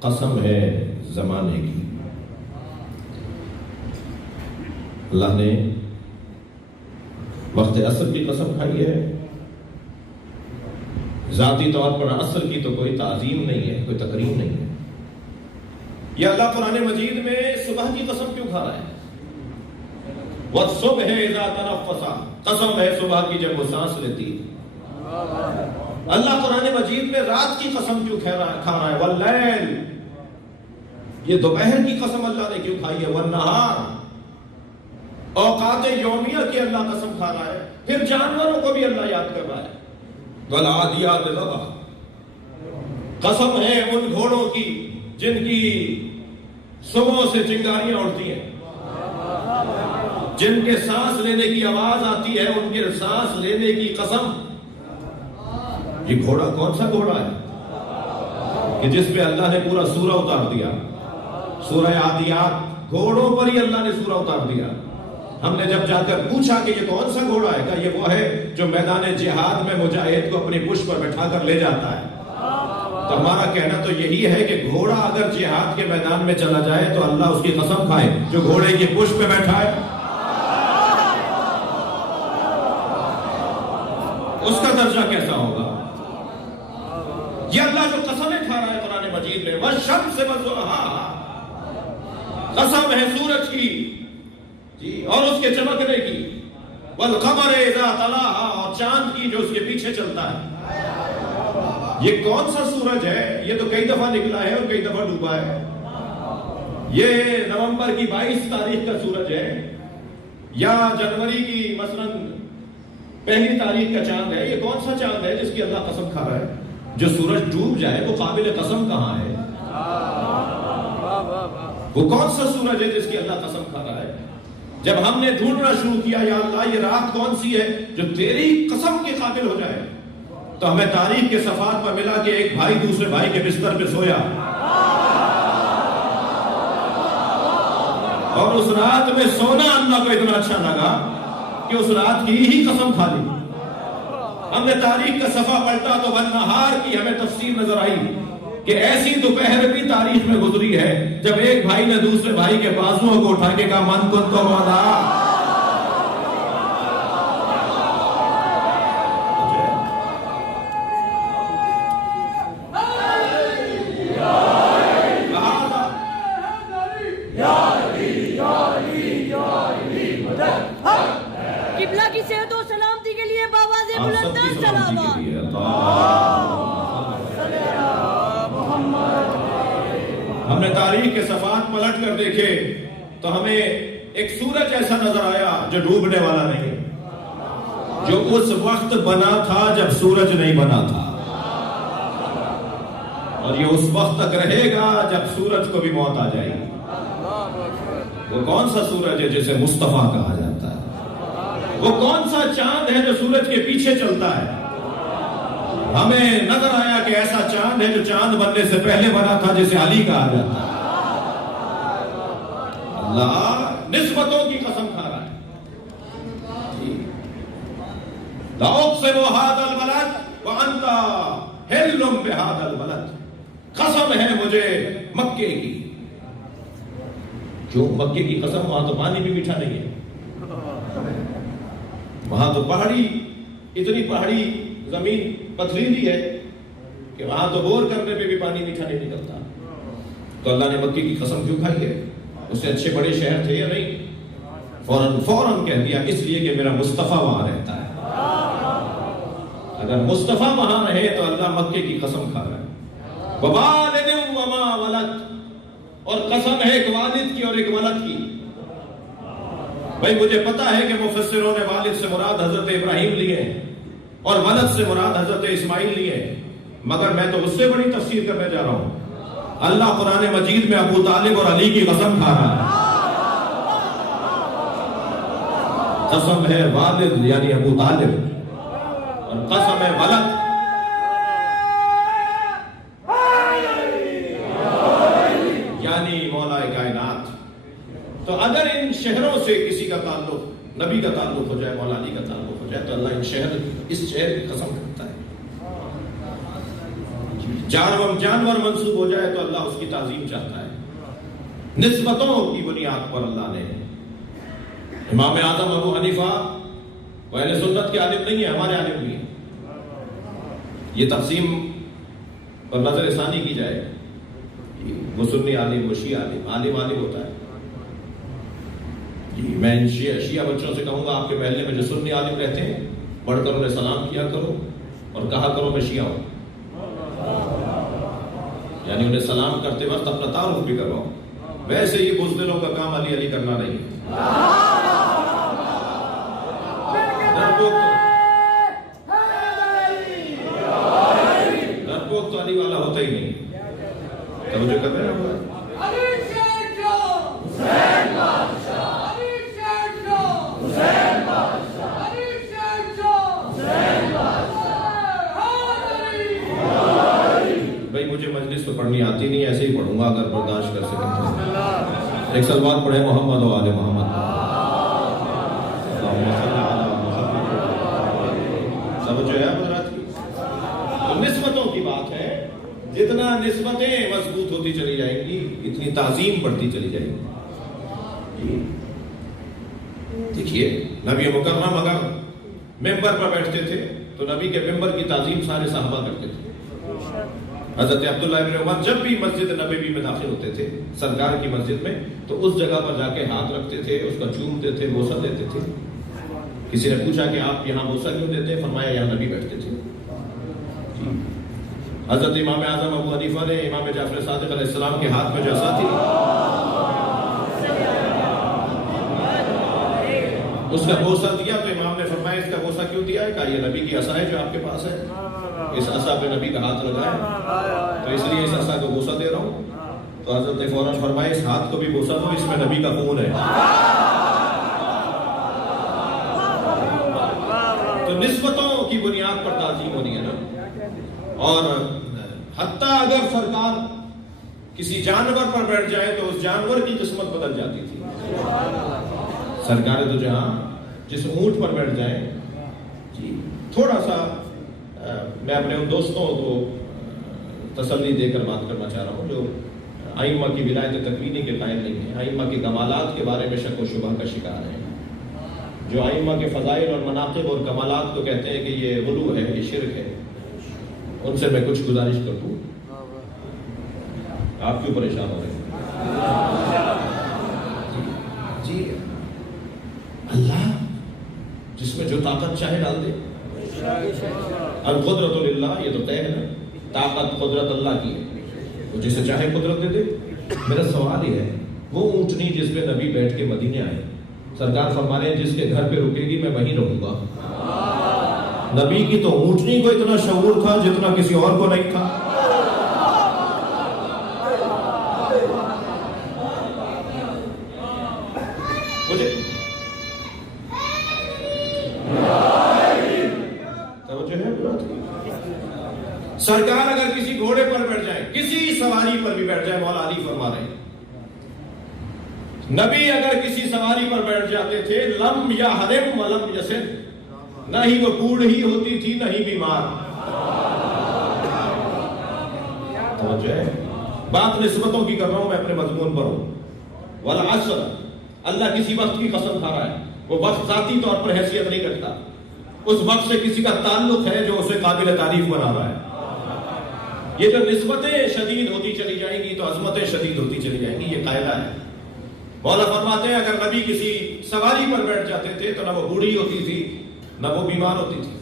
قسم ہے زمانے کی۔ اللہ نے وقت عصر کی قسم کھائی ہے۔ ذاتی طور پر عصر کی تو کوئی تعظیم نہیں ہے، کوئی تکریم نہیں ہے۔ یہ اللہ قرآن مجید میں صبح کی قسم کیوں کھا رہا ہے؟ وَالصُّبْحِ إِذَا تَنَفَّسَ، قسم ہے صبح کی جب وہ سانس لیتی ہے۔ اللہ قرآن مجید میں رات کی قسم کیوں کھا رہا ہے؟ وَاللَّيْلِ، یہ دوپہر کی قسم اللہ نے کیوں کھائی ہے؟ وَالنَّهَارِ، اوقات یومیہ کی اللہ قسم کھا رہا ہے۔ پھر جانوروں کو بھی اللہ یاد کر رہا ہے۔ وَالْعَادِيَاتِ ضَبْحًا، قسم ہے ان گھوڑوں کی جن کی صبح سے چنگاریاں اڑتی ہیں، جن کے سانس لینے کی آواز آتی ہے، ان کے سانس لینے کی قسم۔ یہ گھوڑا کون سا گھوڑا ہے کہ جس پہ اللہ نے پورا سورہ اتار دیا؟ سورہ عادیات، گھوڑوں پر ہی اللہ نے سورہ اتار دیا۔ ہم نے جب جا کر پوچھا کہ یہ کون سا گھوڑا ہے، کہا یہ وہ ہے جو میدان جہاد میں مجاہد کو اپنی پشت پر بٹھا کر لے جاتا ہے۔ تو ہمارا کہنا تو یہی ہے کہ گھوڑا اگر جہاد کے میدان میں چلا جائے تو اللہ اس کی قسم کھائے جو گھوڑے کی پشت پہ بیٹھا ہے، اس کا درجہ کیسا ہوگا؟ یہ اللہ جو قسمیں کھا رہا ہے قرآن مجید میں، وَالشَّمْسِ وَضُحَاهَا، قسم ہے سورج کی جی اور اس کے چمکنے کی، والقمر اذا تلاہا اور چاند کی جو اس کے پیچھے چلتا ہے۔ یہ کون سا سورج ہے؟ یہ تو کئی دفعہ نکلا ہے اور کئی دفعہ ڈوبا ہے۔ یہ نومبر کی 22 تاریخ کا سورج ہے یا جنوری کی مثلا 1 تاریخ کا چاند ہے؟ یہ کون سا چاند ہے جس کی اللہ قسم کھا رہا ہے؟ جو سورج ڈوب جائے وہ قابل قسم کہاں ہے؟ وہ کون سا سورج ہے جس کی اللہ قسم کھا رہا ہے؟ جب ہم نے ڈھونڈنا شروع کیا یا اللہ یہ رات کون سی ہے جو تیری قسم کے قابل ہو جائے، تو ہمیں تاریخ کے صفحات پر ملا کہ ایک بھائی دوسرے بھائی کے بستر پہ سویا اور اس رات میں سونا اللہ کو اتنا اچھا لگا کہ اس رات کی ہی قسم کھا لی۔ ہم نے تاریخ کا صفحہ پلٹا تو والنہار کی ہمیں تفسیر نظر آئی کہ ایسی دوپہر بھی تاریخ میں گزری ہے جب ایک بھائی نے دوسرے بھائی کے بازوؤں کو اٹھا کے کہا من کنت مولا۔ قبلہ کی صحت و سلامتی کے لیے بآواز بلند صلوات۔ ہم نے تاریخ کے صفحات پلٹ کر دیکھے تو ہمیں ایک سورج ایسا نظر آیا جو ڈوبنے والا نہیں، جو اس وقت بنا تھا جب سورج نہیں بنا تھا، اور یہ اس وقت تک رہے گا جب سورج کو بھی موت آ جائے گی۔ وہ کون سا سورج ہے جسے مصطفیٰ کہا جاتا ہے؟ وہ کون سا چاند ہے جو سورج کے پیچھے چلتا ہے؟ ہمیں نظر آیا کہ ایسا چاند ہے جو چاند بننے سے پہلے بنا تھا جسے علی کہا جاتا ہے۔ اللہ نسبتوں کی قسم کھا رہا ہے۔ لا اقسم بہذا البلد وانت حل بہذا البلد، قسم ہے مجھے مکے کی۔ کیوں مکے کی قسم؟ وہاں تو پانی بھی میٹھا نہیں ہے، وہاں تو پہاڑی، اتنی پہاڑی زمین پتھریلی ہے کہ وہاں تو بور کرنے پہ بھی پانی میٹھا نہیں نکلتا۔ تو اللہ نے مکے کی قسم کیوں کھائی ہے؟ اس سے اچھے بڑے شہر تھے یا نہیں؟ فوراً کہہ دیا اس لیے کہ میرا مصطفیٰ وہاں رہتا ہے۔ اگر مصطفیٰ وہاں رہے تو اللہ مکے کی قسم کھا رہا ہے۔ ووالد وما ولد، اور قسم ہے ایک والد کی اور ایک ولد کی۔ بھائی مجھے پتا ہے کہ مفسروں نے والد سے مراد حضرت ابراہیم لیے اور ولد سے مراد حضرت اسماعیل لیے، مگر میں تو اس سے بڑی تفسیر کرنے جا رہا ہوں۔ اللہ قرآن مجید میں ابو طالب اور علی کی قسم کھا رہا ہے۔ قسم ہے والد یعنی ابو طالب، اور قسم ہے ولد یعنی مولا کائنات۔ تو اگر ان شہروں سے کسی کا تعلق نبی کا تعلق ہو جائے، مولا علی کا تعلق ہو جائے، تو اللہ اس شہر کی قسم کرتا ہے۔ جانور منسوب ہو جائے تو اللہ اس کی تعظیم چاہتا ہے۔ نسبتوں کی بنیاد پر اللہ نے امام اعظم ابو حنیفہ وہ اہل سنت کے عالم نہیں ہے، ہمارے عالم بھی ہیں۔ یہ تقسیم پر نظر ثانی کی جائے، وہ سنی عالم، وہ شیعہ عالم ہوتا ہے۔ میں ان شیعہ بچوں سے کہوں گا آپ کے محلے میں جو سنی عالم رہتے ہیں پڑھ کر انہیں سلام کیا کرو اور کہا کرو میں شیعہ ہوں، یعنی انہیں سلام کرتے وقت اپنا تعارف بھی کرواؤ۔ ویسے یہ بزدلوں کا کام علی علی کرنا نہیں ہے۔ ڈرپوک تو علی والا ہوتا ہی نہیں۔ توجہ کر رہے ہیں؟ بھائی مجھے مجلس تو پڑھنی آتی نہیں، ایسے ہی پڑھوں گا اگر برداشت کر سکتے۔ ایک صلوات پڑھے محمد و آل محمد۔ سمجھ ہے حضرات کی؟ تو نسبتوں کی بات ہے، جتنا نسبتیں مضبوط ہوتی چلی جائیں گی اتنی تعظیم بڑھتی چلی جائے گی۔ دیکھیے نبی مکرم اگر ممبر پر بیٹھتے تھے تو نبی کے ممبر کی تعظیم سارے صحابہ کرتے تھے۔ حضرت عبداللہ ابن عمر جب بھی مسجد نبوی میں داخل ہوتے تھے سرکار کی مسجد میں تو اس جگہ پر جا کے ہاتھ رکھتے تھے، اس کا چومتے تھے، بوسہ دیتے تھے۔ کسی نے پوچھا کہ آپ یہاں بوسہ کیوں دیتے ہیں؟ فرمایا یہاں نبی بیٹھتے تھے۔ حضرت امام اعظم ابو حنیفہ نے امام جعفر صادق علیہ السلام کے ہاتھ میں جو عصا تھی اس کا بوسہ دیا تو امام نے فرمایا اس کا بوسہ کیوں دیا ہے؟ کہا یہ نبی کی عصا ہے جو آپ کے پاس ہے، اس عصا پہ نبی کا ہاتھ لگا ہے تو اس لیے اس عصا کو بوسہ دے رہا ہوں۔ تو حضرت نے فوراً فرمایا اس ہاتھ کو بھی بوسہ دو، اس میں نبی کا خون ہے۔ تو نسبتوں کی بنیاد پر تعظیم ہونی ہے نا۔ اور حتیٰ اگر سرکار کسی جانور پر بیٹھ جائے تو اس جانور کی قسمت بدل جاتی تھی۔ سرکار تو جہاں جس اونٹ پر بیٹھ جائیں، جی تھوڑا سا میں اپنے ان دوستوں کو تسلی دے کر بات کرنا چاہ رہا ہوں جو ائمہ کی ولایت تکوینی کے قائل نہیں ہیں، ائمہ کے کمالات کے بارے میں شک و شبہ کا شکار ہیں، جو ائمہ کے فضائل اور مناقب اور کمالات کو کہتے ہیں کہ یہ غلو ہے، یہ شرک ہے، ان سے میں کچھ گزارش کر دوں۔ آپ کیوں پریشان ہو رہے ہیں؟ جی اللہ جس میں جو طاقت چاہے ڈال دے، القدرت للہ، یہ تو طے ہے نا، طاقت قدرت اللہ کی ہے، وہ جسے چاہے قدرت دے دے۔ میرا سوال یہ ہے وہ اونٹنی جس پہ نبی بیٹھ کے مدینے آئے، سرکار فرما رہے ہیں جس کے گھر پہ رکے گی میں وہیں رہوں گا۔ نبی کی تو اونٹنی کو اتنا شعور تھا جتنا کسی اور کو نہیں تھا۔ سرکار اگر کسی گھوڑے پر بیٹھ جائے، کسی سواری پر بھی بیٹھ جائے، مولا علی فرما رہے ہیں نبی اگر کسی سواری پر بیٹھ جاتے تھے لم یا حرم ولم یسن، نہ ہی وہ بوڑھی ہوتی تھی نہ ہی بیمار۔ توجہ ہے، بات نسبتوں کی کر رہا ہوں، میں اپنے مضمون پر ہوں۔ والعصر، اللہ کسی وقت کی قسم کھا رہا ہے، وہ وقت ذاتی طور پر حیثیت نہیں رکھتا، اس وقت سے کسی کا تعلق ہے جو اسے قابل تعریف بنا رہا ہے۔ یہ جو نسبتیں شدید ہوتی چلی جائیں گی تو عظمتیں شدید ہوتی چلی جائیں گی، یہ قاعدہ ہے۔ مولا فرماتے ہیں اگر نبی کسی سواری پر بیٹھ جاتے تھے تو نہ وہ بوڑھی ہوتی تھی نہ وہ بیمار ہوتی تھی۔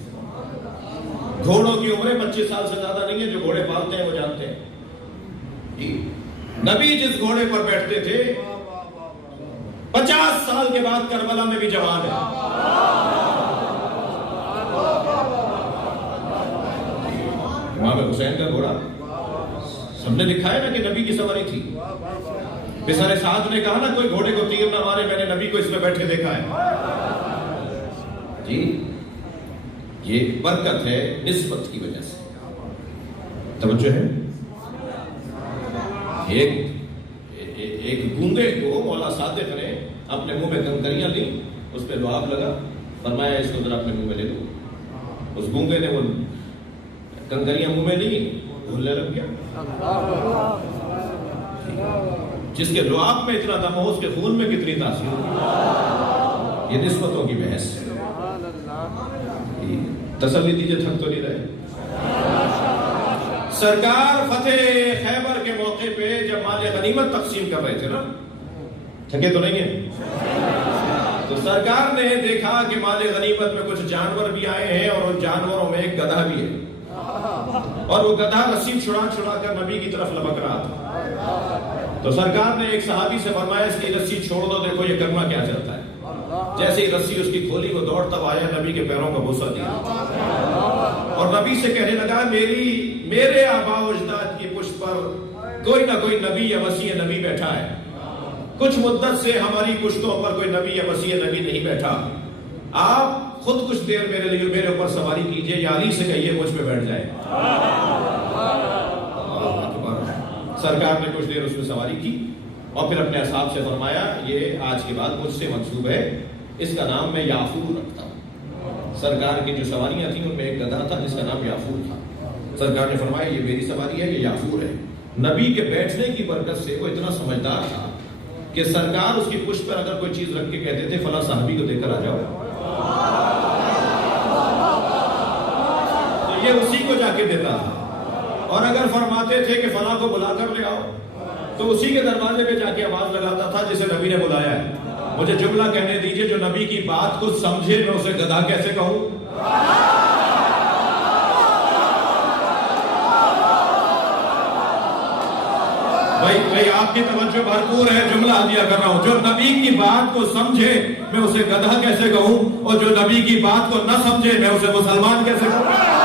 گھوڑوں کی عمریں 25 سال سے زیادہ نہیں ہے، جو گھوڑے پالتے ہیں وہ جانتے ہیں۔ نبی جس گھوڑے پر بیٹھتے تھے 50 سال کے بعد کربلا میں بھی جوان ہے۔ امام حسین کا گھوڑا سب نے لکھا ہے نا کہ نبی کی سواری تھی۔ بسر سعد نے کہا نا کوئی گھوڑے کو تیر نہ مارے، میں نے نبی کو اس میں بیٹھے دیکھا ہے۔ جی یہ برکت ہے نسبت کی وجہ سے۔ توجہ ہے، ایک گونگے کو مولا صادق نے اپنے منہ میں کنکریاں لی، اس پہ لعاب لگا، فرمایا اس کو ذرا اپنے منہ میں لے لو۔ اس گونگے نے وہ کنکریاں منہ میں لی، بھولنے لگ گیا۔ جس کے لعاب میں اتنا دم ہو اس کے خون میں کتنی تاثیر ہوگی۔ یہ نسبتوں کی بحث ہے۔ تسلی دیجیے، تھک تو نہیں رہے۔ سرکار فتح خیبر کے موقع پہ جب مال غنیمت تقسیم کر رہے تھے نا، تھکے تو نہیں ہیں؟ تو سرکار نے دیکھا کہ مال غنیمت میں کچھ جانور بھی آئے ہیں اور ان جانوروں میں ایک گدھا بھی ہے، اور وہ گدھا رسی چھڑا چھڑا کر نبی کی طرف لپک رہا تھا۔ تو سرکار نے ایک صحابی سے فرمایا اس کی رسی چھوڑ دو، دیکھو یہ کرنا کیا چاہتا ہے۔ جیسے ہی رسی اس کی کھولی وہ دوڑ تب آیا، نبی کے پیروں کا بوسہ دیا اور نبی سے کہنے لگا میرے آباء و اجداد کی پشت پر کوئی نہ کوئی نبی یا وصی نبی بیٹھا ہے، کچھ مدت سے ہماری پشتوں پر کوئی نبی یا وصی نبی نہیں بیٹھا، آپ خود کچھ دیر میرے اوپر سواری کیجئے، یا علی سے کہیے مجھ پہ بیٹھ جائے۔ سرکار نے کچھ دیر اس میں سواری کی اور پھر اپنے اصحاب سے فرمایا یہ آج کے بعد مجھ سے منسوب ہے، اس کا نام میں یافور رکھتا ہوں۔ سرکار کی جو سواریاں تھیں ان میں ایک گدھا تھا جس کا نام یافور تھا۔ سرکار نے فرمایا یہ میری سواری ہے، یہ یافور ہے۔ نبی کے بیٹھنے کی برکت سے وہ اتنا سمجھدار تھا کہ سرکار اس کی پشت پر اگر کوئی چیز رکھ کے کہتے تھے فلاں صحابی کو دے کر آ جاؤ، تو یہ اسی کو جا کے دیتا تھا۔ اور اگر فرماتے تھے کہ فلاں کو بلا کر لے آؤ تو اسی کے دروازے پہ جا کے آواز لگاتا تھا جسے نبی نے بلایا ہے. مجھے جملہ کہنے دیجئے جو نبی کی بات کو سمجھے میں اسے گدھا کیسے کہوں؟ بھائی آپ کی توجہ بھرپور ہے, جملہ دیا کر رہا ہوں. جو نبی کی بات کو سمجھے میں اسے گدھا کیسے کہوں, اور جو نبی کی بات کو نہ سمجھے میں اسے مسلمان کیسے کہوں؟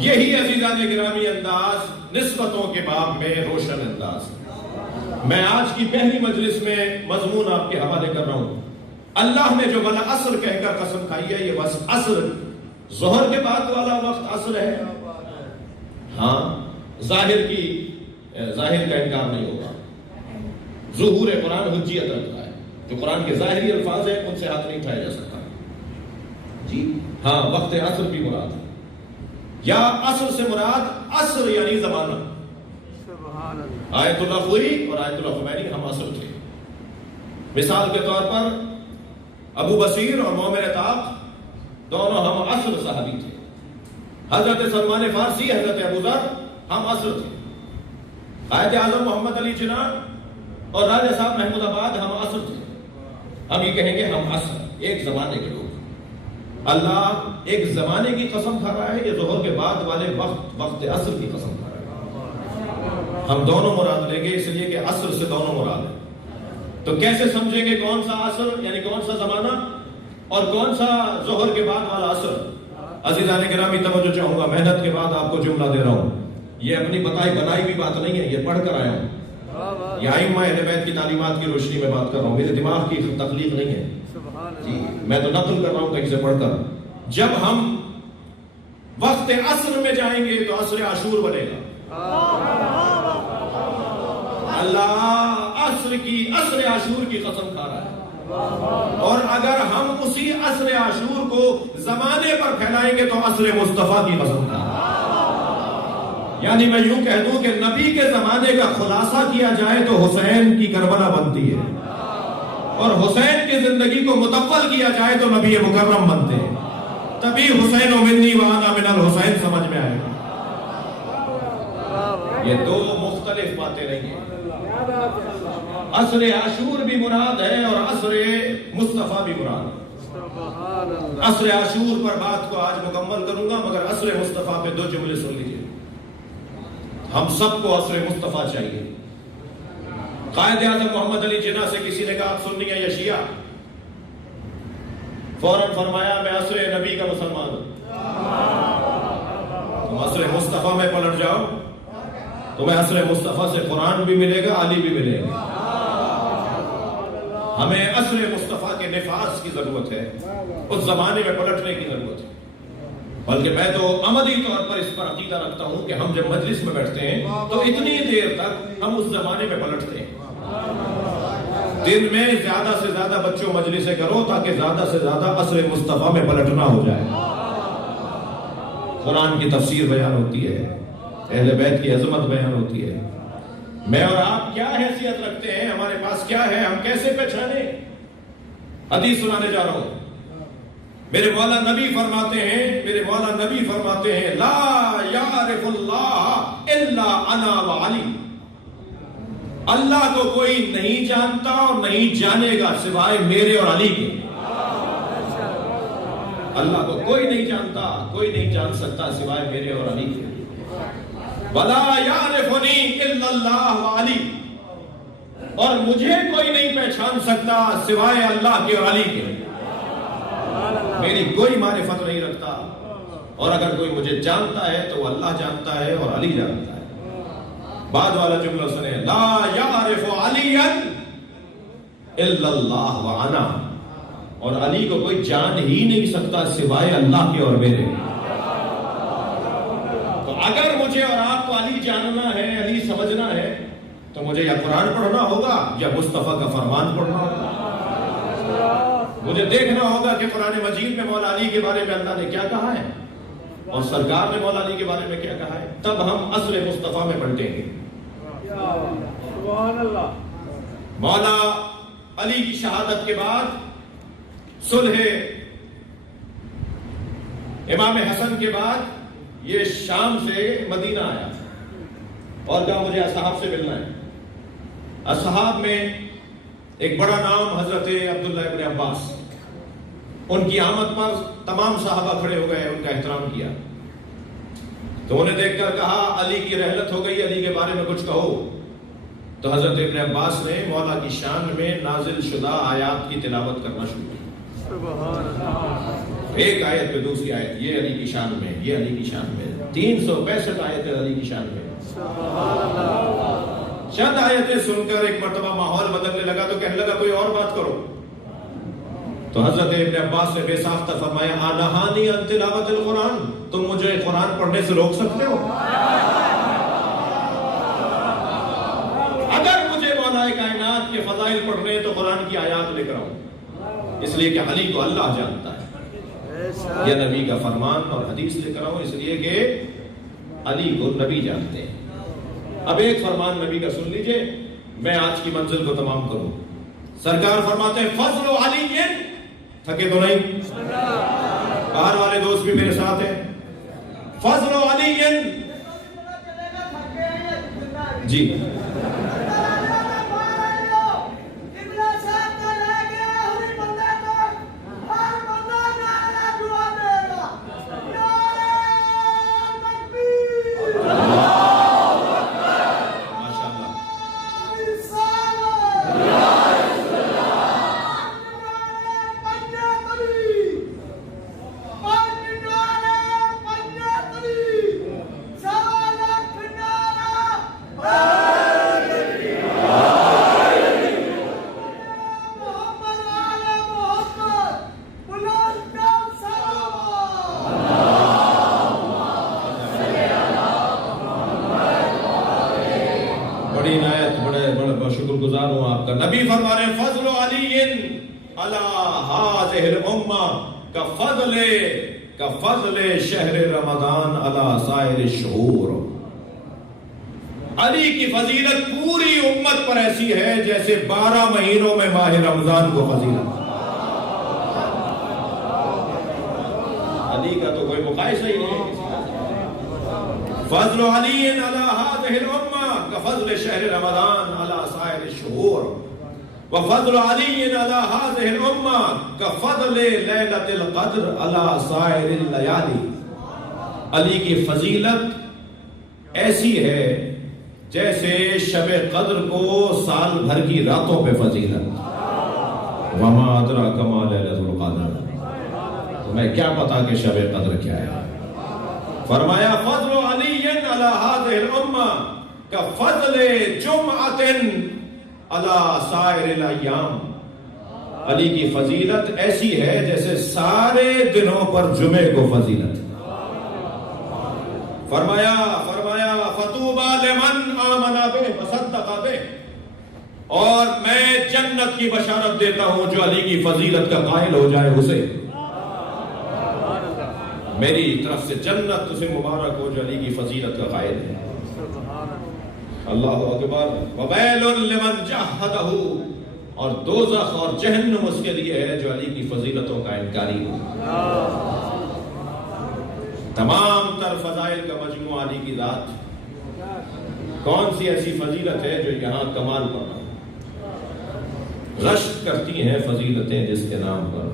یہی عزیزان گرامی انداز نسبتوں کے باب میں روشن انداز. میں آج کی پہلی مجلس میں مضمون آپ کے حوالے کر رہا ہوں. اللہ نے جو والا عصر کہہ کر قسم کھائی ہے, یہ بس عصر ظہر کے بعد والا وقت عصر ہے. ہاں, ظاہر کا انکار نہیں ہوگا. ظہور قرآن حجیت رکھتا ہے. جو قرآن کے ظاہری الفاظ ہیں ان سے ہاتھ نہیں اٹھایا جا سکتا. جی ہاں, وقت عصر بھی مراد ہے, یا عصر سے مراد عصر یعنی زمانہ. آیت اللہ خوئی اور آیت اللہ خمینی ہم عصر تھے. مثال کے طور پر ابو بصیر اور مومن طاق دونوں ہم عصر صحابی تھے. حضرت سلمان فارسی, حضرت ابو ذر ہم عصر تھے. قائد اعظم محمد علی جناح اور راجہ صاحب محمود آباد ہم عصر تھے. ہم یہ کہیں گے ہم عصر, ایک زمانے کے لوگ. اللہ ایک زمانے کی قسم کھا رہا ہے, یہ ظہر کے بعد والے وقت عصر کی قسم کھا رہا ہے. ہم دونوں مراد لیں گے اس لیے کہ عصر سے دونوں مراد ہیں. تو کیسے سمجھیں گے کون سا عصر یعنی کون سا زمانہ اور کون سا ظہر کے بعد والا عصر؟ عزیزان گرامی توجہ چاہوں گا, محنت کے بعد آپ کو جملہ دے رہا ہوں. یہ اپنی بنائی بھی بات نہیں ہے, یہ پڑھ کر آیا ہوں. یہ ائمہ اہل بیت کی تعلیمات کی روشنی میں بات کر رہا ہوں, میرے دماغ کی تخلیق نہیں ہے جی, میں تو نقل کر رہا ہوں کہیں سے پڑھ کر. جب ہم وقت عصر میں جائیں گے تو عصر عاشور بنے گا. اللہ عصر عاشور کی قسم کھا رہا ہے. اور اگر ہم اسی عصر عاشور کو زمانے پر پھیلائیں گے تو عصر مصطفیٰ کی قسم کھا رہا ہے. یعنی میں یوں کہہ دوں کہ نبی کے زمانے کا خلاصہ کیا جائے تو حسین کی کربلا بنتی ہے, اور حسین کی زندگی کو مطول کیا جائے تو نبی مکرم بنتے ہیں. تبھی حسین و منی وانا من الحسین سمجھ میں آئے گا. یہ دو مختلف باتیں نہیں ہیں. عصر عاشور بھی مراد ہے اور عصر مصطفیٰ بھی مراد ہے. عصر عاشور پر بات کو آج مکمل کروں گا, مگر عصر مصطفیٰ پہ دو جملے سن لیجئے. ہم سب کو عصر مصطفیٰ چاہیے. قائد اعظم محمد علی جناح سے کسی نے کہا آپ سنی ہے یا شیعہ؟ فوراً فرمایا میں عصر نبی کا مسلمان ہوں. تم عصر مصطفیٰ میں پلٹ جاؤ, تمہیں عصر مصطفیٰ سے قرآن بھی ملے گا, علی بھی ملے گا. ہمیں عصر مصطفیٰ کے نفاذ کی ضرورت ہے, اس زمانے میں پلٹنے کی ضرورت ہے. بلکہ میں تو عملی طور پر اس پر عقیدہ رکھتا ہوں کہ ہم جب مجلس میں بیٹھتے ہیں تو اتنی دیر تک ہم اس زمانے میں پلٹتے ہیں. دن میں زیادہ سے زیادہ بچوں مجلسیں کرو تاکہ زیادہ سے زیادہ عصر مصطفیٰ میں پلٹنا ہو جائے. قرآن کی تفسیر بیان ہوتی ہے, اہل بیت کی عظمت بیان ہوتی ہے. میں اور آپ کیا حیثیت رکھتے ہیں, ہمارے پاس کیا ہے, ہم کیسے پہچانے؟ حدیث سنانے جا رہا ہوں. میرے مولا نبی فرماتے ہیں لا یعرف اللہ الا انا وعلی. اللہ کو کوئی نہیں جانتا اور نہیں جانے گا سوائے میرے اور علی کے. اللہ کو کوئی نہیں جانتا, کوئی نہیں جان سکتا سوائے میرے اور علی کے. ولا یعرفنی الا اللہ وعلی, اور مجھے کوئی نہیں پہچان سکتا سوائے اللہ کے اور علی کے. میری کوئی معرفت نہیں رکھتا, اور اگر کوئی مجھے جانتا ہے تو وہ اللہ جانتا ہے اور علی جانتا ہے. بعد والا جملہ سنیں, لا یعرف علیا الا اللہ وانا, اور علی کو کوئی جان ہی نہیں سکتا سوائے اللہ کے اور میرے. تو اگر مجھے اور آپ کو علی جاننا ہے, علی سمجھنا ہے, تو مجھے یا قرآن پڑھنا ہوگا یا مصطفیٰ کا فرمان پڑھنا ہوگا. مجھے دیکھنا ہوگا کہ قرآن مجید میں مولا علی کے بارے میں اللہ نے کیا کہا ہے. اور سرکار نے مولا علی کے بارے میں کیا کہا ہے؟ تب ہم اصل مصطفیٰ میں پلٹیں گے. سبحان اللہ. مولا علی کی شہادت کے بعد صلح امام حسن کے بعد یہ شام سے مدینہ آیا اور کہا مجھے اصحاب سے ملنا ہے. اصحاب میں ایک بڑا نام حضرت عبداللہ ابن عباس. ان کی آمد پر تمام صحابہ کھڑے ہو گئے, ان کا احترام کیا. تو انہیں دیکھ کر کہا علی کی رحلت ہو گئی, علی کے بارے میں کچھ کہو. تو حضرت ابن عباس نے مولا کی شان میں نازل شدہ آیات کی تلاوت کرنا شروع کی. ایک آیت پہ دوسری آیت, یہ علی کی شان میں, یہ علی کی شان میں. 365 آیتیں علی کی شان میں. چند آیتیں سن کر ایک مرتبہ ماحول بدلنے لگا تو کہنے لگا کوئی اور بات کرو. تو حضرت ابن عباس نے بے ساختہ فرمایا آنہانی ان تلاوت القرآن, تم مجھے قرآن پڑھنے سے روک سکتے ہو؟ اگر مجھے مولا کائنات کے فضائل پڑھنے تو قرآن کی آیات لے کر آؤں, اس لیے کہ علی کو اللہ جانتا ہے. یہ نبی کا فرمان اور حدیث لے کر آؤں اس لیے کہ علی کو نبی جانتے ہیں. اب ایک فرمان نبی کا سن لیجئے, میں آج کی منزل کو تمام کروں. سرکار فرماتے ہیں فضل علی, تھکے تو نہیں؟ باہر والے دوست بھی میرے ساتھ ہیں. فضل علی جی نبی فرما رہے فضل علی علی هذه الامہ کفضل شہر رمضان علی سائر الشہور. علی کی فضیلت پوری امت پر ایسی ہے جیسے 12 مہینوں میں ماہ رمضان کو فضیلت. علی کا تو کوئی مقایسہ ہی نہیں. فضل علی علی هذه الامہ کفضل شہر رمضان علی سائر الشہور وفضل علی علی هذه الامہ کفضل لیلۃ القدر علی سائر اللیالی. علی کی فضیلت ایسی ہے جیسے شب قدر کو سال بھر کی راتوں پہ فضیلت. وما ادراک ما لیلۃ القدر, تمہیں کیا پتا کہ شب قدر کیا ہے. فرمایا فضل علی علی هذه الامہ کفضل جمعۃ علی سائر الایام. علی کی فضیلت ایسی ہے جیسے سارے دنوں پر جمعے کو فضیلت. فرمایا فطوبی لمن آمن بہ وصدق بہ, اور میں جنت کی بشارت دیتا ہوں جو علی کی فضیلت کا قائل ہو جائے اسے. میری طرف سے جنت اسے مبارک ہو جو علی کی فضیلت کا قائل ہے. اللہ اکبر. وویل لمن جحدہ, اور دوزخ اور جہنم اس کے لیے ہے جو علی کی فضیلتوں کا انکاری ہو. تمام تر فضائل کا مجموعہ علی کی ذات. کون سی ایسی فضیلت ہے جو یہاں کمال پر رشک کرتی ہیں فضیلتیں جس کے نام پر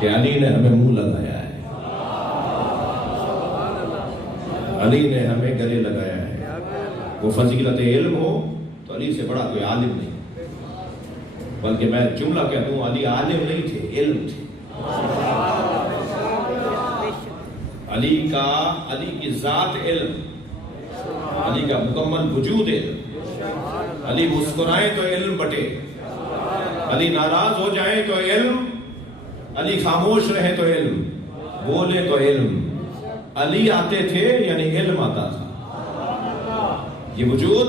کہ علی نے ہمیں منہ لگایا ہے, علی نے ہمیں گلے لگایا ہے. وہ فضیلت علم ہو تو علی سے بڑا کوئی عالم نہیں, بلکہ میں جملہ کہتا ہوں علی عالم نہیں تھے, علم تھے. علی کی ذات علم, علی کا مکمل وجود علم. علی مسکرائیں تو علم بٹے, علی ناراض ہو جائیں تو علم, علی خاموش رہے تو علم, بولے تو علم. علی آتے تھے یعنی علم آتا تھا. یہ وجود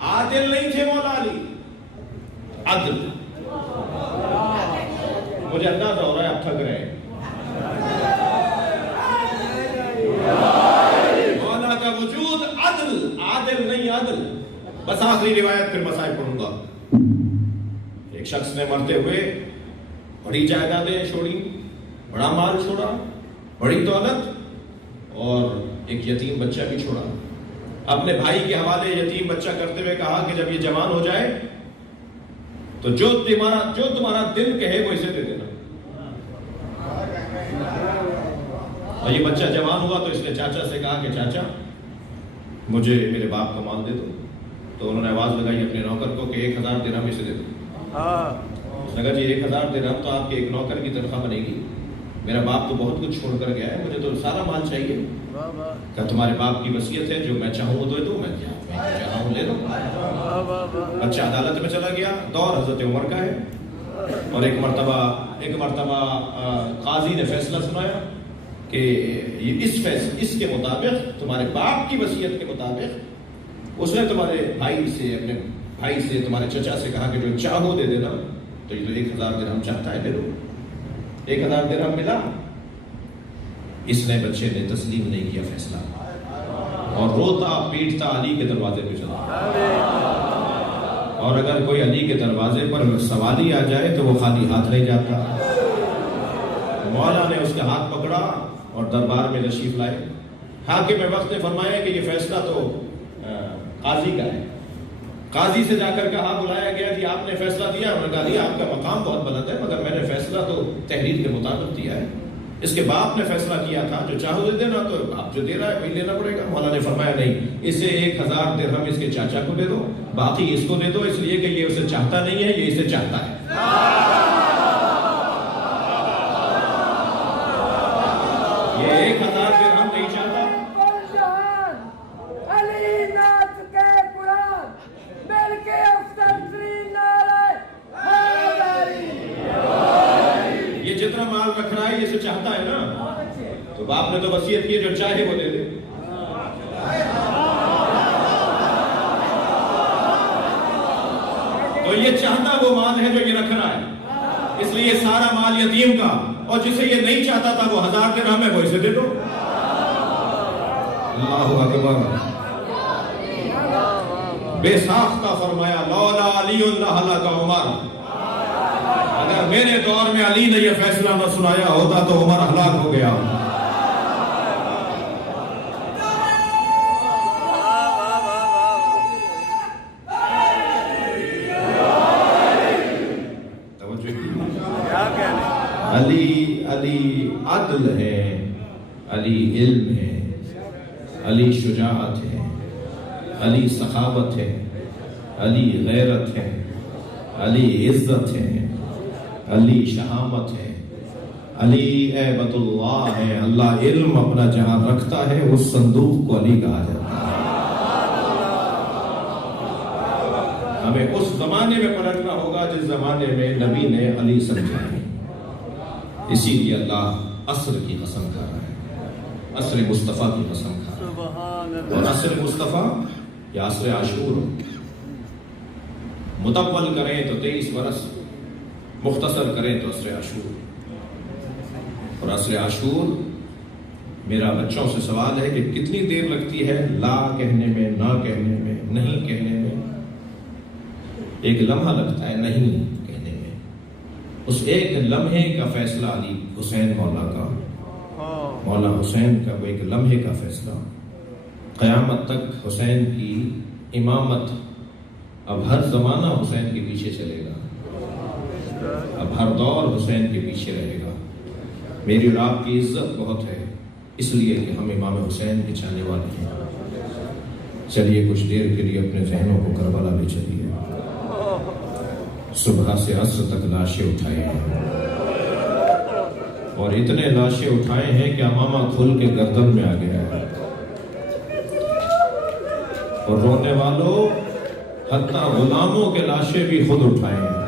عادل نہیں تھے مولا علی, عدل. مجھے اندازہ ہو رہا ہے آپ تھک رہے ہیں. بس آخری روایت پھر مسائل پڑھوں گا. ایک شخص نے مرتے ہوئے بڑی جائیدادیں چھوڑی، بڑا مال چھوڑا، بڑی دولت، اور ایک یتیم بچہ بھی چھوڑا. اپنے بھائی کے حوالے یتیم بچہ کرتے ہوئے کہا کہ جب یہ جوان ہو جائے تو جو تمہارا دل کہے وہ اسے دے دینا. اور یہ بچہ جوان ہوا تو اس نے چاچا سے کہا کہ چاچا مجھے میرے باپ کا مال دے دو. تو انہوں نے آواز لگائی اپنے نوکر کو کہ 1000 درہم اسے دے دو. اس نے کہا جی 1000 درہم تو آپ کے ایک نوکر کی تنخواہ بنے گی، میرا باپ تو بہت کچھ چھوڑ کر گیا ہے، مجھے تو سارا مال چاہیے. کہ تمہارے باپ کی وصیت ہے، جو میں چاہوں وہ دے دوں، میں چاہوں لے لوں. بچہ عدالت میں چلا گیا. دور حضرت عمر کا ہے. اور ایک مرتبہ قاضی نے فیصلہ سنایا کہ اس کے مطابق، تمہارے باپ کی وصیت کے مطابق، اس نے تمہارے اپنے بھائی سے تمہارے چچا سے کہا کہ جو چاہو دے دینا. تو یہ تو 1000 درہم چاہتا ہے، لے لو. 1000 درہم ملا. اس نے بچے نے تسلیم نہیں کیا فیصلہ، اور روتا پیٹتا علی کے دروازے پہ چلا. اور اگر کوئی علی کے دروازے پر سوالی آ جائے تو وہ خالی ہاتھ نہیں جاتا. مولا نے اس کا ہاتھ پکڑا اور دربار میں تشریف لائے. حاکم وقت نے فرمایا کہ یہ فیصلہ تو قاضی کا ہے. قاضی سے جا کر کہا، بلایا گیا، جی آپ نے فیصلہ دیا. انہوں نے کہا جی آپ کا مقام بہت بلند ہے، مگر میں نے فیصلہ تو تحریر کے مطابق دیا ہے. اس کے باپ نے فیصلہ کیا تھا جو چاہو دے دینا، تو آپ جو دے رہا ہے وہی لینا پڑے گا. مولا نے فرمایا نہیں، اسے 1000 درہم اس کے چاچا کو دے دو، باقی اس کو دے دو، اس لیے کہ یہ اسے چاہتا نہیں ہے، یہ اسے چاہتا ہے. یہ 1000 درہم نہیں چاہتا. یہ جتنا مال رکھ رہا ہے یہ اسے چاہتا ہے نا. تو باپ نے تو وصیت کی جو چاہے وہ دے دے. تو یہ چاہتا وہ مال ہے جو یہ رکھ رہا ہے، اس لیے سارا مال یتیم کا. اور جسے یہ نہیں چاہتا تھا وہ 1000 درہم ہے، وہ اسے دے دو. اللہ اکبر. بے ساختہ فرمایا لولا علی اللہ کا عمر. اگر میرے دور میں علی نے یہ فیصلہ نہ سنایا ہوتا تو عمر ہلاک ہو گیا. علی عدل ہے، علی علم ہے، علی شجاعت ہے، علی سخاوت ہے، علی غیرت ہے، علی عزت ہے، علی شہامت ہے، علی عیبت اللہ ہے. اللہ علم اپنا جہاں رکھتا ہے اس صندوق کو علی کہا جاتا ہے. ہمیں اس زمانے میں پلٹنا ہوگا جس زمانے میں نبی نے علی سمجھا ہے. اسی لیے اللہ عصر کی قسم کھا رہا ہے، عصر مصطفیٰ کی قسم کھا رہا ہے. اور عصر مصطفیٰ یا عصر عاشور مطول کریں تو 23 برس، مختصر کریں تو عصر عاشور. اور عصر عاشور میرا بچوں سے سوال ہے کہ کتنی دیر لگتی ہے لا کہنے میں، نہ کہنے میں، نہیں کہنے میں. ایک لمحہ لگتا ہے نہیں کہنے میں. اس ایک لمحے کا فیصلہ علی حسین مولا کا، مولا حسین کا وہ ایک لمحے کا فیصلہ. قیامت تک حسین کی امامت، اب ہر زمانہ حسین کے پیچھے چلے گا، اب ہر دور حسین کے پیچھے رہے گا. میری اور آپ کی عزت بہت ہے اس لیے کہ ہم امام حسین کے چاہنے والے ہیں. چلیے کچھ دیر کے لیے اپنے ذہنوں کو کربلا لے چلیے. صبح سے عصر تک لاشیں اٹھائے ہیں، اور اتنے لاشیں اٹھائے ہیں کہ امامہ کھل کے گردن میں آ گیا ہے. اور رونے والوں حتیٰ غلاموں کے لاشیں بھی خود اٹھائے ہیں.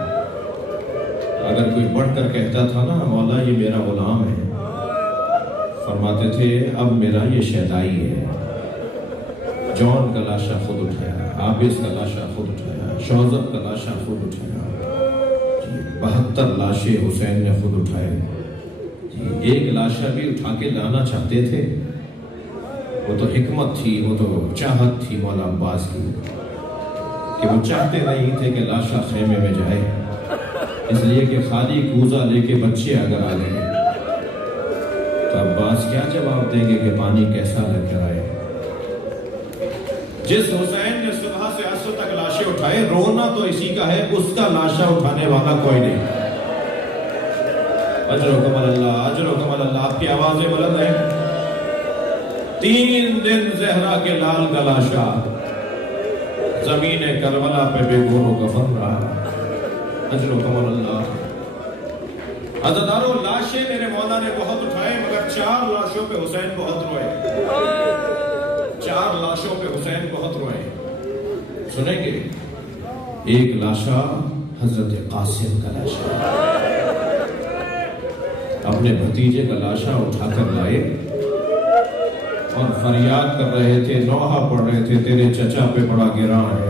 اگر کوئی بڑھ کر کہتا تھا نا مولا یہ میرا غلام ہے، فرماتے تھے اب میرا یہ شیدائی ہے. جون کا لاشا خود اٹھایا، حافظ کا لاشا خود اٹھایا، شوزب کا لاشا خود اٹھایا. 72 لاشیں حسین نے خود اٹھائے. ایک لاشا بھی اٹھا کے لانا چاہتے تھے، وہ تو حکمت تھی، وہ تو چاہت تھی مولا عباس کی. کہ وہ چاہتے نہیں تھے کہ لاشا خیمے میں جائے، اس لیے کہ خالی کوزہ لے کے بچے اگر آ گئے تو عباس کیا جواب دیں گے کہ پانی کیسا لگ کر آئے؟ جس حسین نے صبح سے عصر تک لاشیں اٹھائے، رونا تو اسی کا ہے، اس کا لاشا اٹھانے والا کوئی نہیں۔ اجرکم اللہ، اجرکم اللہ، آپ کی آوازیں بلند ہیں۔ 3 دن زہرا کے لال کا لاشا زمین کربلا پہ بے گور و کفن رہا۔ اجرکم اللہ۔ عزادارو، لاشیں میرے مولا نے بہت اٹھائے، مگر 4 لاشوں پہ حسین بہت روئے۔ 4 لاشوں پہ حسین بہت روئے۔ سنیں گے؟ ایک لاشا حضرت قاسم کا لاشا، اپنے بھتیجے کا لاشا اٹھا کر لائے اور فریاد کر رہے تھے، نوحہ پڑھ رہے تھے، تیرے چچا پہ بڑا گراں ہے۔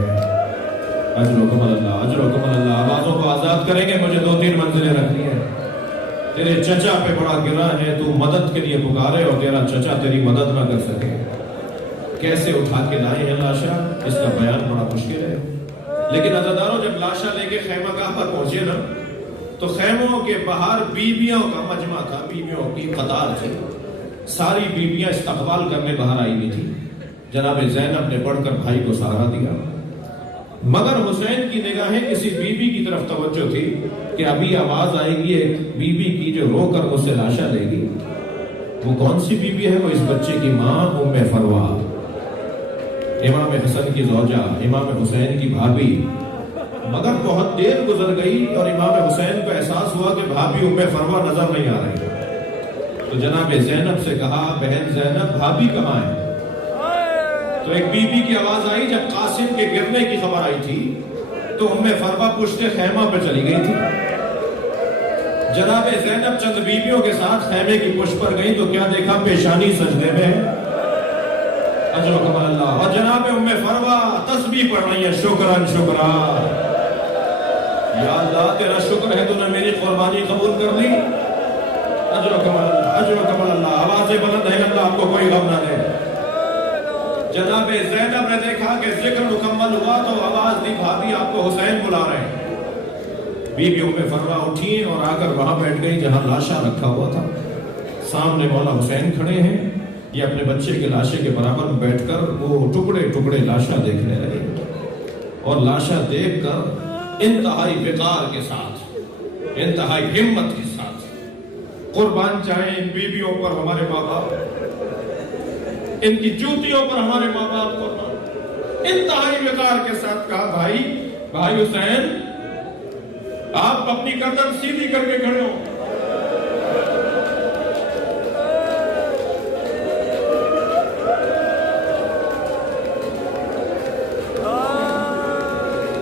اجرکم اللہ، اجرکم اللہ۔ آوازوں کو آزاد کریں گے، مجھے 2-3 منزلیں رکھنی ہیں۔ تیرے چچا پہ بڑا گراں ہے، تو مدد کے لیے پکارے اور تیرا چچا تیری مدد نہ کر سکے۔ کیسے اٹھا کے لائے ہیں لاشا، اس کا بیان بڑا مشکل ہے، لیکن عزاداروں جب لاشا لے کے خیمہ گاہ پر پہنچے نا، تو خیموں کے باہر بیویوں کا مجمع تھا، بیویوں کی قطار تھی، ساری بیویاں استقبال کرنے باہر آئی ہوئی تھی۔ جناب زینب نے بڑھ کر بھائی کو سہارا دیا، مگر حسین کی نگاہیں کسی بیوی کی طرف توجہ تھی کہ ابھی آواز آئے گی ایک بیوی کی جو رو کر مجھ سے لاشا لے گی۔ وہ کون سی بیوی ہے؟ وہ اس بچے کی ماں ام فروا، امام حسن کی زوجہ، امام حسین کی بھابھی۔ مگر بہت دیر گزر گئی اور امام حسین کو احساس ہوا کہ بھابھی ام فروا نظر نہیں آ رہی، تو جناب زینب سے کہا، بہن زینب بھابھی کہاں ہے؟ تو ایک بی بی کی آواز آئی، جب قاسم کے گرنے کی خبر آئی تھی تو ام فروا پشت خیمہ پہ چلی گئی تھی۔ جناب زینب چند بیویوں کے ساتھ خیمے کی پشت پر گئی تو کیا دیکھا؟ پیشانی سجدے میں ہے۔ اجرکم اللہ۔ اور جناب ام فروا تسبیح پڑھ رہی ہے، شکران شکران، یا اللہ تیرا شکر ہے تو نے میری قربانی قبول کر لی۔ اجرکم اللہ، اجرکم اللہ۔ آوازیں بلند ہیں، اللہ آپ کو کوئی غم نہ دے۔ جناب زینب نے دیکھا کہ ذکر مکمل ہوا تو آواز دی، بھابھی آپ کو حسین بلا رہے ہیں۔ بی بی ام فروا اٹھی اور آ کر وہاں بیٹھ گئی جہاں لاشا رکھا ہوا تھا۔ سامنے مولا حسین کھڑے ہیں، یہ اپنے بچے کے لاشے کے برابر بیٹھ کر وہ ٹکڑے ٹکڑے لاشا دیکھنے لگے، اور لاشا دیکھ کر انتہائی وقار کے ساتھ، انتہائی ہمت کے ساتھ، قربان چاہیں ان بیویوں پر ہمارے ماں باپ، ان کی جوتیوں پر ہمارے ماں باپ قربان، انتہائی وقار کے ساتھ کہا، بھائی حسین آپ اپنی گردن سیدھی کر کے کھڑے ہو۔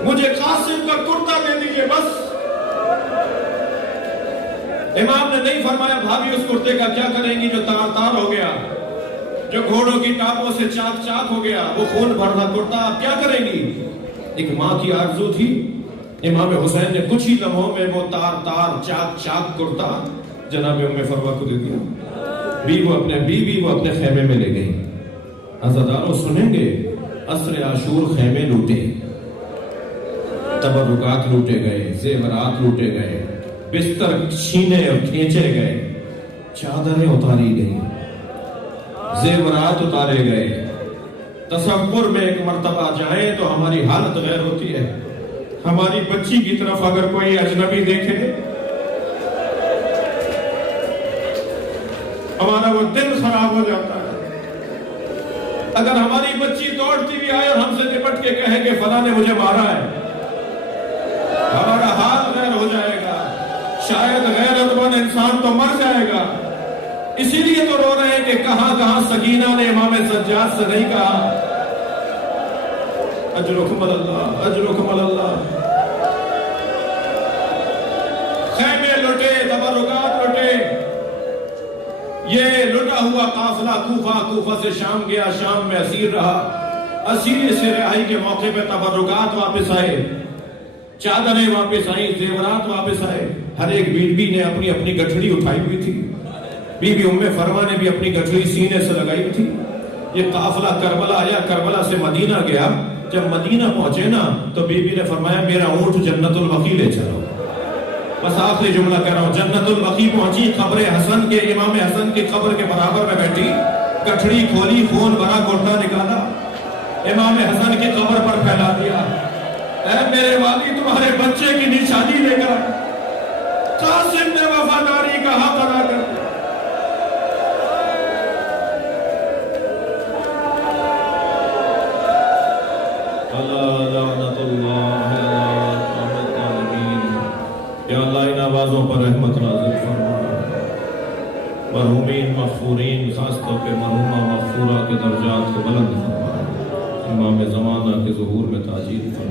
مجھے قاسم کا کرتا دے دیجئے بس۔ امام نے نہیں فرمایا بھابھی اس کرتے کا کیا کریں گی جو تار تار ہو گیا، جو گھوڑوں کی ٹاپوں سے چاک چاک ہو گیا، وہ خون بھرا کرتا آپ کیا کریں گی؟ ایک ماں کی آرزو تھی، امام حسین نے کچھ ہی لمحوں میں وہ تار تار چاک چاک کرتا جناب ام فروا کو دے دیا۔ بیوی وہ اپنے خیمے میں لے گئی۔ عزاداروں سنیں گے، عصر عاشور خیمے لوٹے، تبرکات لوٹے گئے، زیورات لوٹے گئے، بستر چھینے اور کھینچے گئے، چادریں اتاری گئی، زیورات اتارے گئے۔ تصور میں ایک مرتبہ جائیں تو ہماری حالت غیر ہوتی ہے۔ ہماری بچی کی طرف اگر کوئی اجنبی دیکھے، ہمارا وہ دل خراب ہو جاتا ہے۔ اگر ہماری بچی دوڑتی بھی آئے اور ہم سے لپٹ کے کہے کہ فلاں نے مجھے مارا ہے، ہمارا حال غیر ہو جائے گا، شاید غیرت مند انسان تو مر جائے گا۔ اسی لیے تو رو رہے ہیں کہ کہاں کہاں سکینہ نے امام سجاد سے نہیں کہا اجرکم اللہ، اجرکم اللہ۔ خیمے لٹے، تبرکات لٹے، یہ لٹا ہوا قافلہ کوفہ سے شام گیا، شام میں اسیر رہا۔ اسیر سے رہائی کے موقع پہ تبرکات واپس آئے، چادریں واپس آئیں، زیورات واپس آئے۔ ہر ایک بیوی نے اپنی اپنی گٹھڑی اٹھائی ہوئی تھی۔ بی بی ام فروا نے بھی اپنی گٹھڑی سینے سے لگائی تھی۔ یہ قافلہ کربلا آیا، کربلا سے مدینہ گیا، جب مدینہ پہنچے نا تو بی بی نے فرمایا میرا اونٹ جنت البقیع لے چلو. بس آخری جملہ کہہ رہا ہوں. جنت البقیع پہنچی, قبر حسن کے, امام حسن کی قبر کے برابر میں بیٹھی, کٹھڑی کھولی, خون بھرا گھٹنا نکالا, امام حسن کی قبر پر پھیلا دیا. اے میرے والی تمہارے بچے کی نشانی لے کر قاسم نے وفاداری کا حق ادا کر دیا. یا اللہ ان آوازوں پر رحمت نازل فرما. مرحومین مغفورین, خاص طور پہ مرحومہ مغفورہ کے درجات کو بلند فرما. امام زمانہ کے ظہور میں تاجیل فرما.